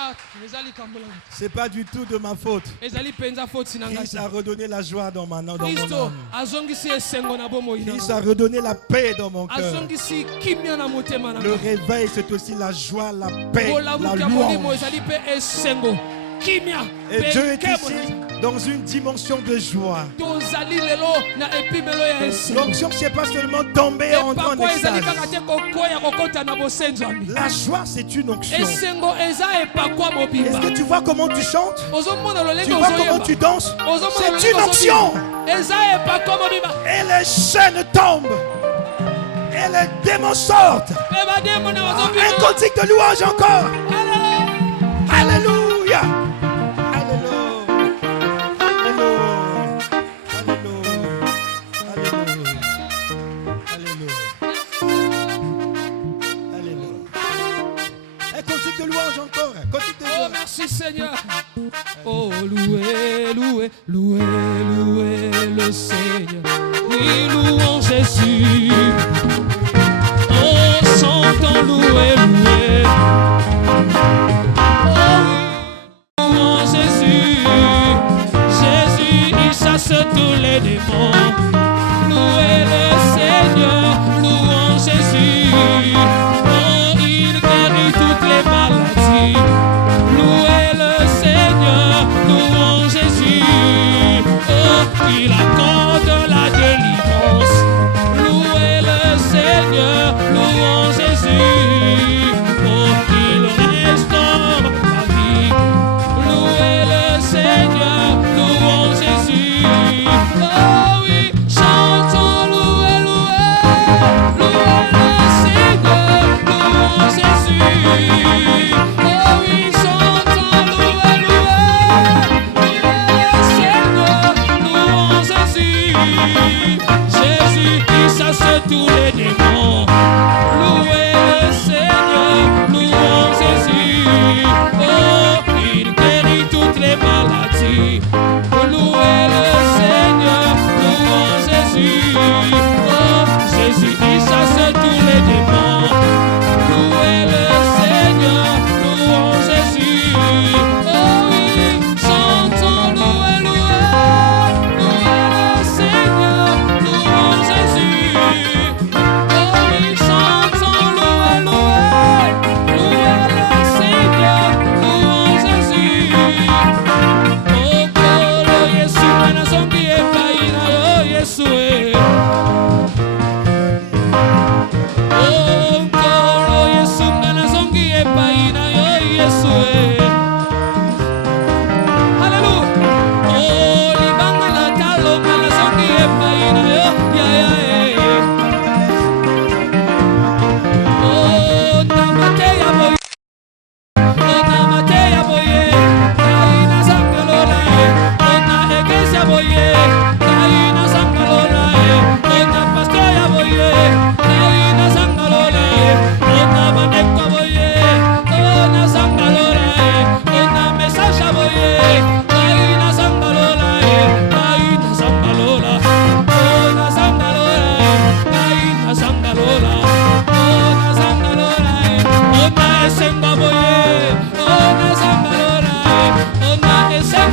ezali kambola. C'est pas du tout de ma faute. Ezali penza faute sinanga. Christ a redonné la joie dans mon Kristo âme. azongisi esengo na bomoi. Christ a redonné la paix dans mon cœur. Azongisi kimia na motema na. Le réveil, c'est aussi la joie, la paix, la Bolamuka molimo louange. ezali pe esengo. Kimia. Et Dieu est ici dans une dimension de joie. Tozali lelo na epimelo ya esengo. L'onction, c'est pas seulement tomber en Epakwa ezali extase. kaka te kokoya kokota na bosenzami. La joie, c'est une onction. Esengo eza epakwa Est-ce mobimba. que tu vois comment tu chantes? Ozomona Tu lolenge vois comment ozoyeba. tu danses? Ozomona C'est lolenge une onction. ozoyeba. Eza epakwa mobimba. Et les chaînes tombent. Et les démons sortent. Eba demo na Un ozobima. cantique de louange encore. Alléluia. Alléluia. Alléluia. Alléluia. Alléluia. Alléluia. Alléluia. Un cantique de louange encore. Un cantique de Oh, joie. merci Seigneur. Oh, louez, louez, louez, louez le Seigneur. Oui, louons Jésus. Oh, chantons, louez, louez. Oh, oui, louons Jésus. Jésus, il chasse tous les démons. Louez le Seigneur, louons Jésus. Oh, il guérit toutes les maladies. Louez le Seigneur, louons Jésus. Oh, il accorde la délivrance. Louez le Seigneur, louons Jésus. Oh, il restaure la vie. Louez le Seigneur, louons Jésus. Oh oui, chantons, louez, louez. Louez le Seigneur, louons Jésus. Oh oui, chantons, louez, louez. Louez le Seigneur, louons Jésus. Jésus qui chasse tous les démons. Louez le Seigneur, louons Jésus. Oh, il guérit toutes les maladies. Louez le Seigneur.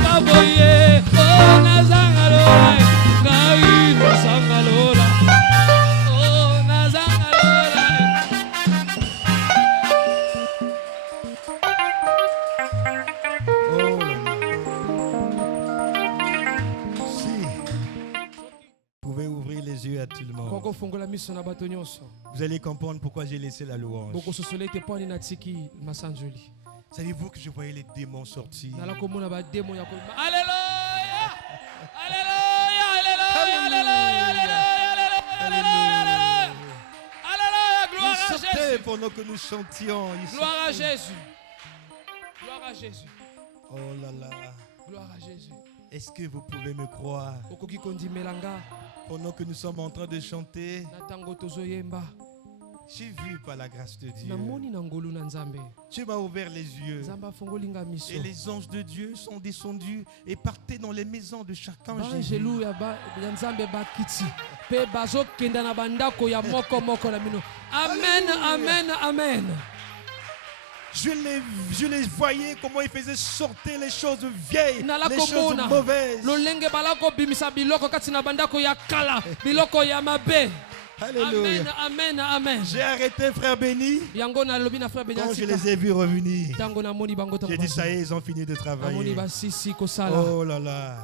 kaboye oh nazangalola ngai nazangalola oh nazangalola. Si vous pouvez ouvrir les yeux à tout le monde, Koko fungola miso na bato nyonso. vous allez comprendre pourquoi j'ai laissé la louange. Boko sosole te poni na tiki masanjoli. Savez-vous que je voyais les démons sortir? Nala komona ba demo ya ko. Alléluia! Alléluia! Alléluia! Alléluia! Alléluia! Alléluia! Gloire à Ils Jésus! sortaient pendant que nous chantions. Ils Gloire à sortaient. Jésus! Gloire à Jésus! Oh là là. Gloire à Jésus! Est-ce que vous pouvez me croire? Okoki kondimelanga Pendant que nous sommes en train de chanter, na tango tozoyemba. j'ai vu par la grâce de Dieu. Namoni na ngolu na Nzambe. Dieu m'a ouvert les yeux. Nzambe afongolinga miso. Et les anges de Dieu sont descendus et partaient dans les maisons de chacun. J'ai vu. Banjelu ya Nzambe bakiti. Pe bazokenda na bandako ya moko moko na mino. Amen, amen, amen. Je les voyais comment ils faisaient sortir les choses vieilles, Nala les choses komona. mauvaises. Lolenge balako bimisa biloko kati na bandako ya kala. Biloko ya mabe. Alléluia. Amen, amen, amen. J'ai arrêté frère Béni Yango na lobi na frère quand je Benyasika. les ai vus revenir. Tango na moni bango J'ai dit ça y est, ils ont fini de Amoni travailler. basisi kosala. Oh là là.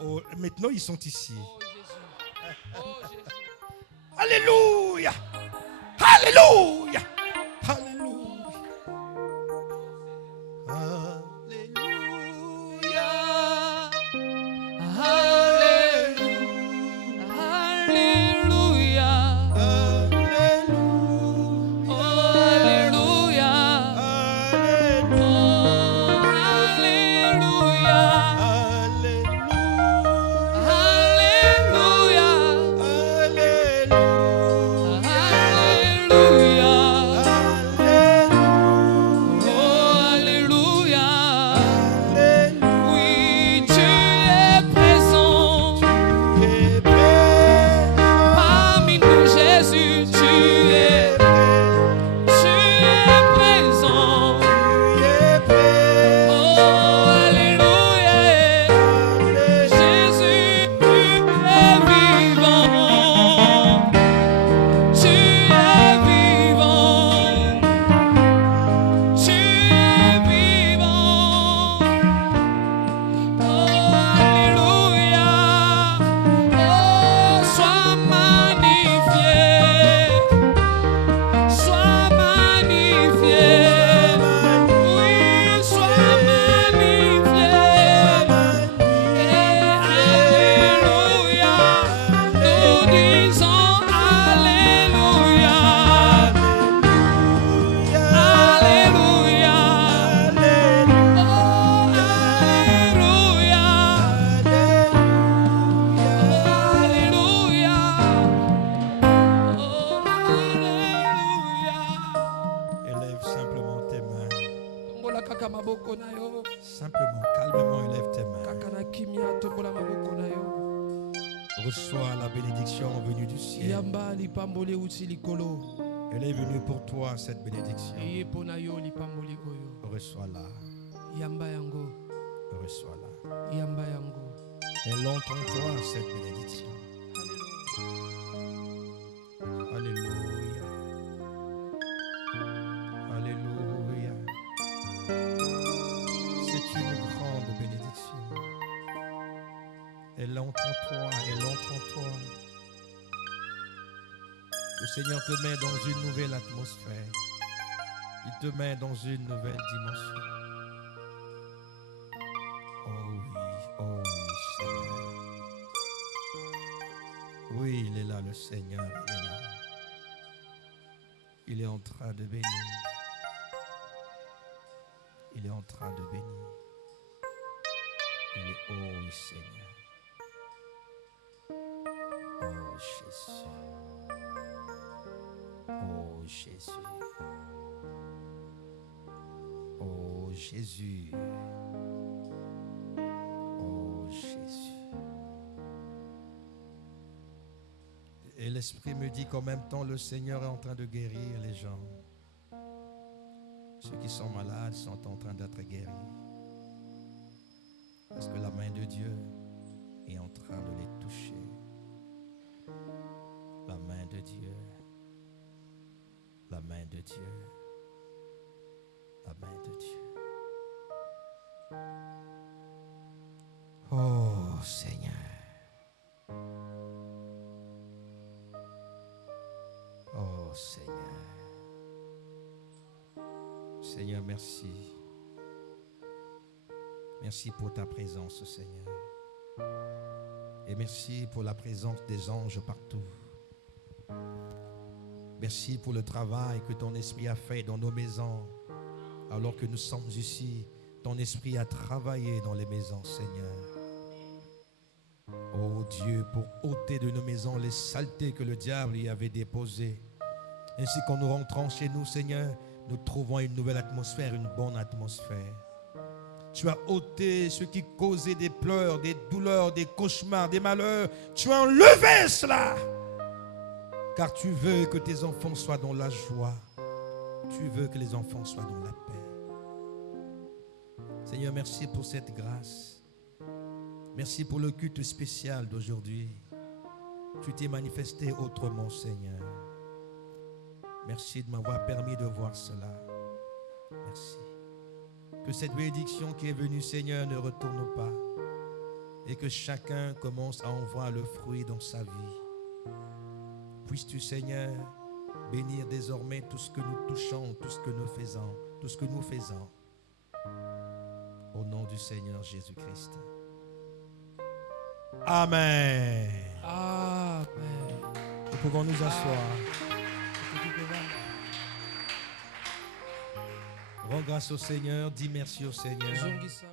Oh, maintenant ils sont ici. Alléluia. Alléluia. Alléluia. Simplement, calmement, élève tes mains. Reçois la bénédiction venue du ciel. Elle est venue pour toi, cette bénédiction. Reçois-la. Reçois-la. Elle entre en toi, cette bénédiction. Alléluia. Alléluia. C'est une grande bénédiction. Elle entre en toi, elle entre en toi. Le Seigneur te met dans une nouvelle atmosphère. Il te met dans une nouvelle dimension. Oh oui, Seigneur. Oui, il est là, le Seigneur, il est là. Il est en train de bénir. Il est en train de bénir. Il est, oh oui, Seigneur. Oh Jésus. Oh Jésus. Oh Jésus. Oh Jésus. Et l'Esprit me dit qu'en même temps, le Seigneur est en train de guérir les gens. Ceux qui sont malades sont en train d'être guéris. Parce que la main de Dieu est en train de les toucher. La main de Dieu. La main de Dieu. La main de Dieu. Oh Seigneur. Oh Seigneur. Seigneur, merci. Merci pour ta présence, Seigneur. Et merci pour la présence des anges partout. Merci pour le travail que ton esprit a fait dans nos maisons. Alors que nous sommes ici, ton esprit a travaillé dans les maisons, Seigneur. Oh Dieu, pour ôter de nos maisons les saletés que le diable y avait déposées. Ainsi qu'en nous rentrant chez nous, Seigneur, nous trouvons une nouvelle atmosphère, une bonne atmosphère. Tu as ôté ce qui causait des pleurs, des douleurs, des cauchemars, des malheurs. Tu as enlevé cela. Car tu veux que tes enfants soient dans la joie. Tu veux que les enfants soient dans la paix. Seigneur, merci pour cette grâce. Merci pour le culte spécial d'aujourd'hui. Tu t'es manifesté autrement, Seigneur. Merci de m'avoir permis de voir cela. Merci. Que cette bénédiction qui est venue, Seigneur, ne retourne pas. Et que chacun commence à en voir le fruit dans sa vie. Puisses-tu, Seigneur, bénir désormais tout ce que nous touchons, tout ce que nous faisons, tout ce que nous faisons. Au nom du Seigneur Jésus-Christ. Amen. Amen. Nous pouvons nous asseoir. Rends grâce au Seigneur, dis merci au Seigneur. Zungisa